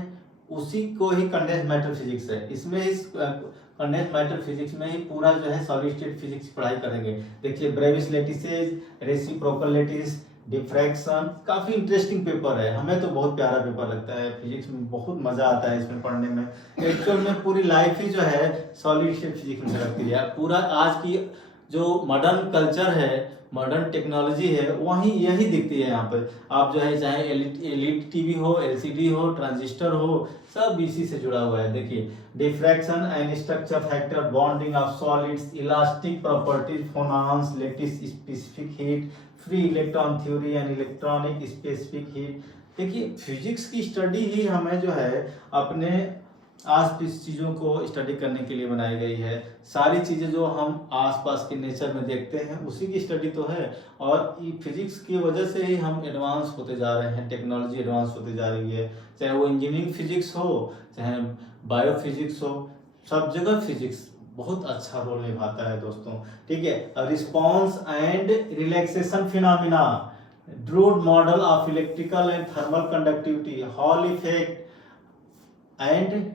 उसी को ही कंडेंस्ड मैटर फिजिक्स है। इसमें इस कंडेंस्ड मैटर फिजिक्स में ही पूरा जो है सॉलिड स्टेट फिजिक्स पढ़ाई करेंगे। देखिए Brevis lattices, reciprocal lattice, diffraction, काफी इंटरेस्टिंग पेपर है, हमें तो बहुत प्यारा पेपर लगता है, फिजिक्स में बहुत मजा आता है इसमें पढ़ने में। एक्चुअल में पूरी लाइफ ही जो है सॉलिड स्टेट फिजिक्स में लगती है। पूरा आज की जो मॉडर्न कल्चर है, मॉडर्न टेक्नोलॉजी है, वहीं यही दिखती है यहाँ पर। आप जो है चाहे एलईडी टीवी हो, एलसीडी हो, ट्रांजिस्टर हो, सब इसी से जुड़ा हुआ है। देखिए diffraction and structure factor, bonding of solids, elastic properties, phonons, lattice specific heat, free electron theory and electronic specific heat. देखिए फिजिक्स की स्टडी ही हमें जो है अपने आसपास चीज़ों को स्टडी करने के लिए बनाई गई है। सारी चीज़ें जो हम आसपास के नेचर में देखते हैं उसी की स्टडी तो है, और फिजिक्स की वजह से ही हम एडवांस होते जा रहे हैं, टेक्नोलॉजी एडवांस होते जा रही है। चाहे वो इंजीनियरिंग फिजिक्स हो, चाहे बायो फिजिक्स हो, सब जगह फिजिक्स बहुत अच्छा रोल निभाता है दोस्तों, ठीक है। Response and relaxation phenomena, Drude model of electrical and thermal conductivity, Hall effect and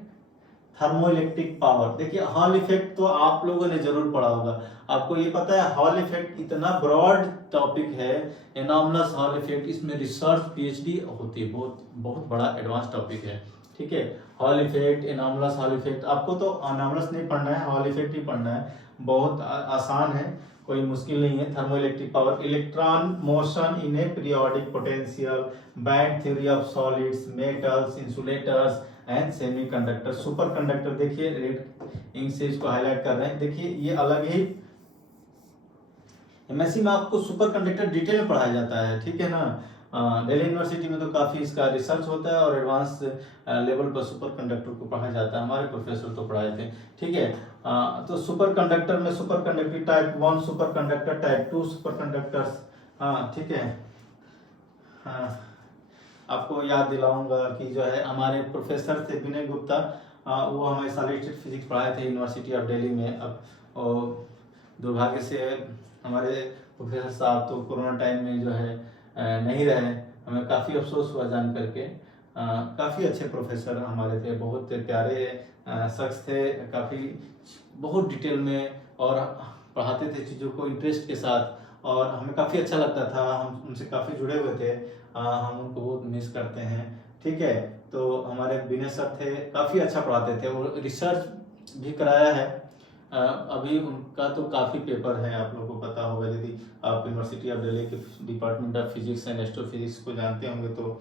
thermoelectric power. देखिए हॉल इफेक्ट तो आप लोगों ने जरूर पढ़ा होगा, आपको ये पता है हॉल इफेक्ट इतना ब्रॉड टॉपिक है, एनॉमलस हॉल इफेक्ट, इसमें रिसर्च पीएचडी होती है, बहुत बहुत बड़ा एडवांस टॉपिक है, ठीक है। Hall effect, anomalous hall effect, आपको तो एनॉमलस नहीं पढ़ना है, हॉल इफेक्ट ही पढ़ना है, बहुत आसान है, कोई मुश्किल नहीं है। Thermoelectric power, electron motion in A periodic potential, band theory of solids, metals, insulators and semiconductor, super conductor. देखिए रेड इंक से इसको हाईलाइट कर रहे हैं, देखिए ये अलग ही एमएससी में आपको सुपर कंडक्टर डिटेल में पढ़ाया जाता है, ठीक है ना। दिल्ली यूनिवर्सिटी में तो काफी इसका रिसर्च होता है और एडवांस लेवल पर सुपर कंडक्टर को पढ़ाया जाता है, हमारे प्रोफेसर तो पढ़ाए थे, ठीक है। तो सुपर कंडक्टर में super conductor type 1 super conductor, type 2 super conductors, ठीक है। आपको याद दिलाऊंगा कि जो है हमारे प्रोफेसर थे विनय गुप्ता, वो हमें सॉलिड स्टेट फिजिक्स पढ़ाए थे यूनिवर्सिटी ऑफ दिल्ली में। अब दुर्भाग्य से हमारे प्रोफेसर साहब तो कोरोना टाइम में जो है नहीं रहे, हमें काफ़ी अफसोस हुआ जान करके। काफ़ी अच्छे प्रोफेसर हमारे थे, बहुत प्यारे शख्स थे, काफ़ी बहुत डिटेल में और पढ़ाते थे चीज़ों को इंटरेस्ट के साथ, और हमें काफ़ी अच्छा लगता था, हम उनसे काफ़ी जुड़े हुए थे, हम उनको बहुत मिस करते हैं, ठीक है। तो हमारे विनय सर थे, काफ़ी अच्छा पढ़ाते थे और रिसर्च भी कराया है। अभी उनका तो काफ़ी पेपर है, आप लोगों को पता होगा, यदि आप यूनिवर्सिटी ऑफ दिल्ली के department of physics and astrophysics को जानते होंगे तो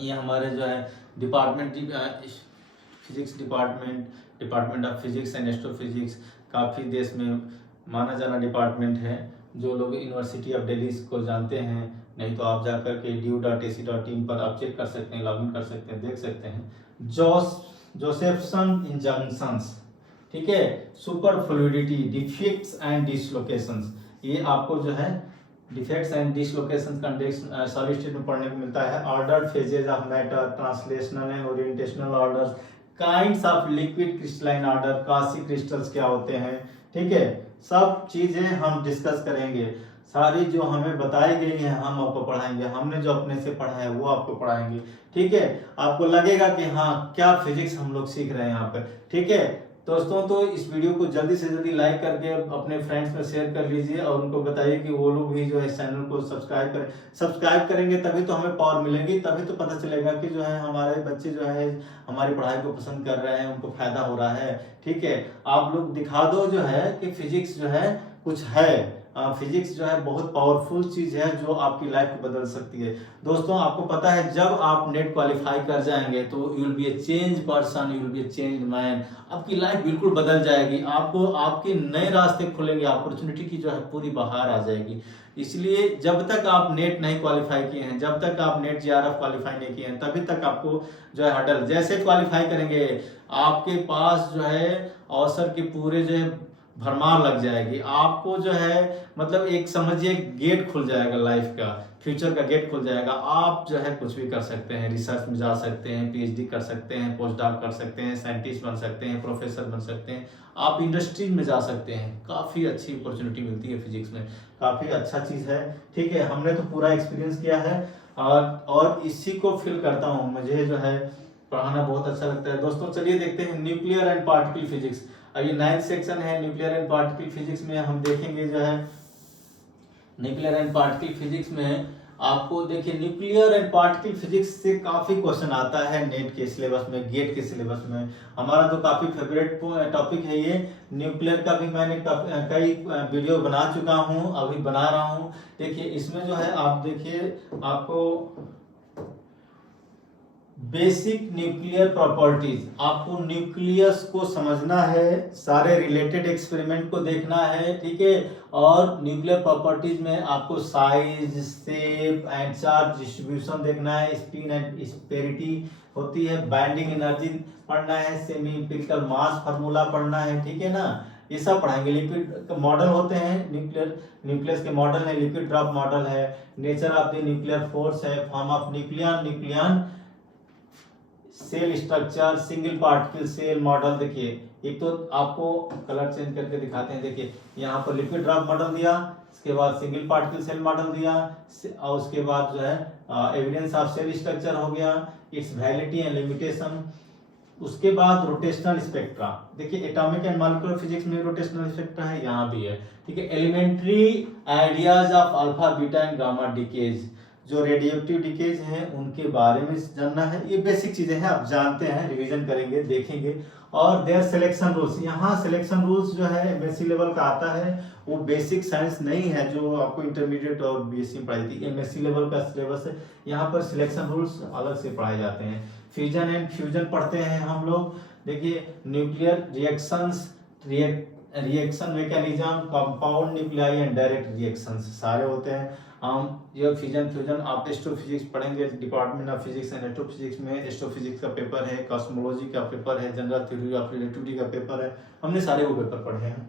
ये हमारे जो है department physics department of physics and astrophysics काफ़ी देश में माना जाना डिपार्टमेंट है। जो लोग यूनिवर्सिटी ऑफ दिल्ली को जानते हैं, नहीं तो आप जाकर के du.ac.in पर आप चेक कर सकते हैं, लॉगिन कर सकते हैं, देख सकते हैं। जॉस जोसेफसन इंजंक्शंस, ठीक है, superfluidity, defects and dislocations, ये आपको जो है defects and dislocation condition solid state में पढ़ने को मिलता है। Ordered phases of matter, translational and orientational orders, kinds of liquid crystalline order, quasi crystals क्या होते हैं, ठीक है, सब चीजें हम डिस्कस करेंगे। सारी जो हमें बताई गई है हम आपको पढ़ाएंगे, हमने जो अपने से पढ़ा है वो आपको पढ़ाएंगे, ठीक है। आपको लगेगा कि हाँ क्या फिजिक्स हम लोग सीख रहे हैं यहाँ पे, ठीक है दोस्तों। तो इस वीडियो को जल्दी से जल्दी लाइक करके अपने फ्रेंड्स में शेयर कर लीजिए और उनको बताइए कि वो लोग भी जो है चैनल को सब्सक्राइब करें। सब्सक्राइब करेंगे तभी तो हमें पावर मिलेगी, तभी तो पता चलेगा कि जो है हमारे बच्चे जो है हमारी पढ़ाई को पसंद कर रहे हैं, उनको फायदा हो रहा है, ठीक है। आप लोग दिखा दो जो है कि फिजिक्स जो है कुछ है, फिजिक्स जो है बहुत पावरफुल चीज है जो आपकी लाइफ को बदल सकती है। दोस्तों आपको पता है जब आप नेट क्वालिफाई कर जाएंगे तो you will be A change person, you will be A change man, आपकी लाइफ बिल्कुल बदल जाएगी, आपको आपके नए रास्ते खुलेंगे, अपॉर्चुनिटी की जो है पूरी बहार आ जाएगी। इसलिए जब तक आप नेट नहीं क्वालिफाई किए हैं, जब तक आप नेट जीआरएफ क्वालिफाई नहीं किए हैं, तभी तक आपको जो है हडल, जैसे क्वालिफाई करेंगे आपके पास जो है अवसर के पूरे जो है भरमार लग जाएगी, आपको जो है मतलब एक समझिए गेट खुल जाएगा, लाइफ का फ्यूचर का गेट खुल जाएगा। आप जो है कुछ भी कर सकते हैं, रिसर्च में जा सकते हैं, पीएचडी कर सकते हैं, पोस्ट डॉक कर सकते हैं, साइंटिस्ट बन सकते हैं, प्रोफेसर बन सकते हैं, आप इंडस्ट्री में जा सकते हैं। काफी अच्छी अपॉर्चुनिटी मिलती है फिजिक्स में, काफी अच्छा चीज है, ठीक है। हमने तो पूरा एक्सपीरियंस किया है और इसी को फील करता हूँ, मुझे जो है पढ़ाना बहुत अच्छा लगता है। दोस्तों चलिए देखते हैं न्यूक्लियर एंड पार्टिकल फिजिक्स। ये 9th सेक्शन है न्यूक्लियर एंड पार्टिकल फिजिक्स में। हम देखेंगे जो है न्यूक्लियर एंड पार्टिकल फिजिक्स में आपको देखिए न्यूक्लियर एंड पार्टिकल फिजिक्स से काफी क्वेश्चन आता है नेट के सिलेबस में, गेट के सिलेबस में। हमारा तो काफी फेवरेट टॉपिक है ये न्यूक्लियर का, भी मैंने कई वीडियो बना चुका हूँ, अभी बना रहा हूँ। देखिए इसमें जो है आप देखिए आपको बेसिक न्यूक्लियर प्रॉपर्टीज, आपको न्यूक्लियस को समझना है, सारे रिलेटेड एक्सपेरिमेंट को देखना है, ठीक है। और न्यूक्लियर प्रॉपर्टीज में आपको size, shape and charge distribution देखना है, स्पिन एंड स्पेरिटी होती है, बाइंडिंग एनर्जी पढ़ना है, सेमी इंपिरिकल मास फार्मूला पढ़ना है, ठीक है ना, ये सब पढ़ाएंगे। लिक्विड मॉडल होते हैं, न्यूक्लियस के मॉडल है, लिक्विड ड्रॉप मॉडल है, nature of the nuclear force है, form of nucleon shell structure, single particle shell model. देखिए एक तो आपको कलर चेंज करके दिखाते हैं, देखिए यहाँ पर लिक्विड ड्रॉप मॉडल दिया, इसके बाद सिंगल पार्टिकल सेल मॉडल दिया, और उसके बाद जो है एविडेंस ऑफ सेल स्ट्रक्चर हो गया, इट्स वैलिडिटी एंड लिमिटेशन। उसके बाद रोटेशनल स्पेक्ट्रा, देखिए एटॉमिक एंड मॉलिक्यूलर फिजिक्स में रोटेशनल स्पेक्ट्रा है, यहाँ भी है, ठीक है। Elementary ideas of alpha beta and gamma decays, जो रेडियोएक्टिव डिकेज हैं उनके बारे में जानना है। ये बेसिक चीजें हैं, आप जानते हैं, रिवीजन करेंगे, देखेंगे। और देयर सिलेक्शन रूल्स, यहाँ सिलेक्शन रूल्स जो है एमएससी लेवल का आता है, वो बेसिक साइंस नहीं है जो आपको इंटरमीडिएट और बीएससी में पढ़ाई थी, एमएससी लेवल का सिलेबस है। यहाँ पर सिलेक्शन रूल्स अलग से पढ़ाए जाते हैं। फ्यूजन एंड फ्यूजन पढ़ते हैं हम लोग। देखिए nuclear reactions, reaction mechanism, compound nuclei and direct reactions सारे होते हैं। हम ये फ्यूजन आप एस्ट्रोफिजिक्स पढ़ेंगे, department of physics and astrophysics में एस्ट्रोफिजिक्स का पेपर है, कॉस्मोलॉजी का पेपर है, जनरल थ्योरी ऑफ रिलेटिविटी का पेपर है, हमने सारे वो पेपर पढ़े हैं।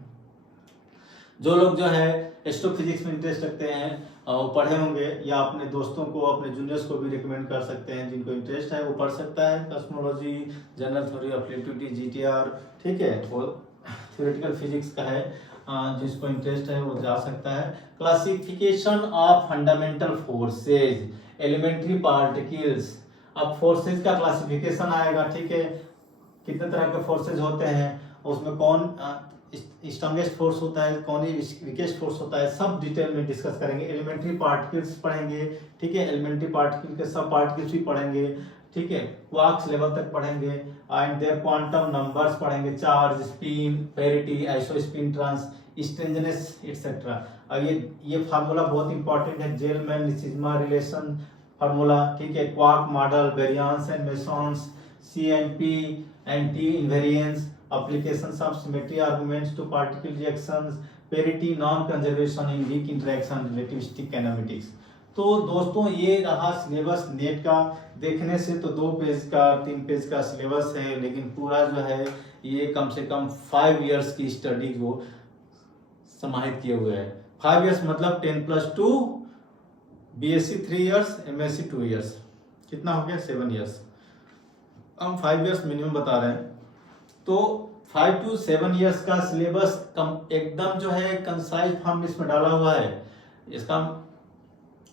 जो लोग जो है एस्ट्रोफिजिक्स में इंटरेस्ट रखते हैं वो पढ़े होंगे, या अपने दोस्तों को, अपने जूनियर्स को भी रिकमेंड कर सकते हैं, जिनको इंटरेस्ट है वो पढ़ सकता है। Cosmology, general theory of relativity, GTR, ठीक है, वो थ्योरेटिकल फिजिक्स का है, जिसको इंटरेस्ट है वो जा सकता है। Classification of fundamental forces, elementary particles, अब फोर्सेज का क्लासिफिकेशन आएगा, ठीक है, कितने तरह के फोर्सेज होते हैं, उसमें कौन स्ट्रॉन्गेस्ट फोर्स होता है, कौन वीकेस्ट फोर्स होता है, सब डिटेल में डिस्कस करेंगे। एलिमेंट्री पार्टिकल्स पढ़ेंगे, ठीक है, एलिमेंट्री पार्टिकल के सब पार्टिकल्स भी पढ़ेंगे, ठीक है, क्वार्क्स लेवल तक पढ़ेंगे, एंड देयर क्वांटम नंबर्स पढ़ेंगे, charge, spin, parity, isospin, trans strangeness etcetera. और ये फार्मूला बहुत इंपॉर्टेंट है, जेलमैन सिग्मा रिलेशन फार्मूला, ठीक है, quark model, baryons and mesons, CNP and T invariance, applications of symmetry arguments to particle reactions, parity, non conservation in weak interaction, relativistic kinematics। तो दोस्तों ये रहा सिलेबस नेट का। देखने से तो 2 पेज का 3 पेज का सिलेबस है, लेकिन पूरा जो है ये कम से कम 5 इयर्स की स्टडी को समाहित किए हुए है। 5 इयर्स मतलब 10+2, BSc 3 इयर्स, MSc 2 इयर्स, कितना हो गया 7 इयर्स। हम 5 इयर्स मिनिमम बता रहे हैं, तो 5 to 7 इयर्स का सिलेबस एकदम जो है कंसाइज फॉर्म में इसमें डाला हुआ है। इसका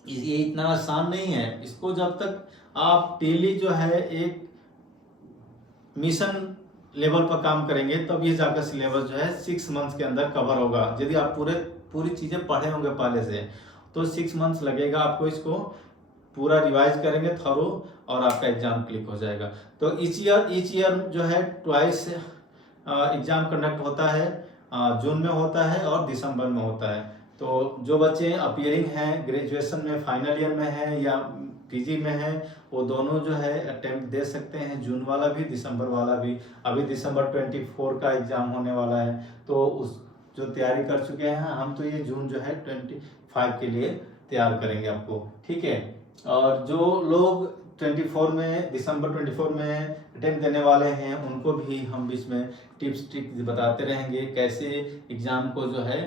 ये इतना आसान नहीं है। इसको जब तक आप डेली जो है एक मिशन लेवल पर काम करेंगे तब ये जाकर सिलेबस जो है 6 मंथ्स के अंदर कवर होगा। यदि आप पूरी चीजें पढ़े होंगे पहले से तो 6 मंथ्स लगेगा आपको इसको पूरा रिवाइज करेंगे थरो, और आपका एग्जाम क्लिक हो जाएगा। तो ईच ईयर जो है ट्वाइस एग्जाम कंडक्ट होता है, जून में होता है और दिसंबर में होता है। तो जो बच्चे अपीयरिंग हैं, ग्रेजुएशन में फाइनल ईयर में हैं या पीजी में हैं, वो दोनों जो है अटेम्प्ट दे सकते हैं, जून वाला भी दिसंबर वाला भी। अभी दिसंबर 24 का एग्जाम होने वाला है, तो उस जो तैयारी कर चुके हैं हम, तो ये जून जो है 25 के लिए तैयार करेंगे आपको, ठीक है। और जो लोग 24 में दिसंबर 24 में अटेम्प्ट देने वाले हैं उनको भी हम बीच में टिप्स ट्रिक्स बताते रहेंगे, कैसे एग्जाम को जो है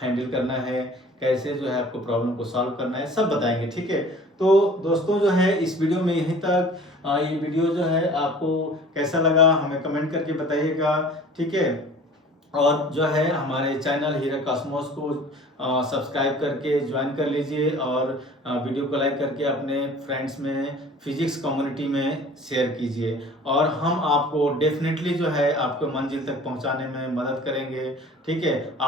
हैंडल करना है, कैसे जो है आपको प्रॉब्लम को सॉल्व करना है, सब बताएंगे, ठीक है। तो दोस्तों जो है इस वीडियो में यहीं तक। ये वीडियो जो है आपको कैसा लगा हमें कमेंट करके बताइएगा, ठीक है। और जो है हमारे चैनल हीरा कॉस्मोस को सब्सक्राइब करके ज्वाइन कर लीजिए, और वीडियो को लाइक करके अपने फ्रेंड्स में फिजिक्स कम्युनिटी में शेयर कीजिए, और हम आपको डेफिनेटली जो है आपको मंजिल तक पहुंचाने में मदद करेंगे, ठीक है। आप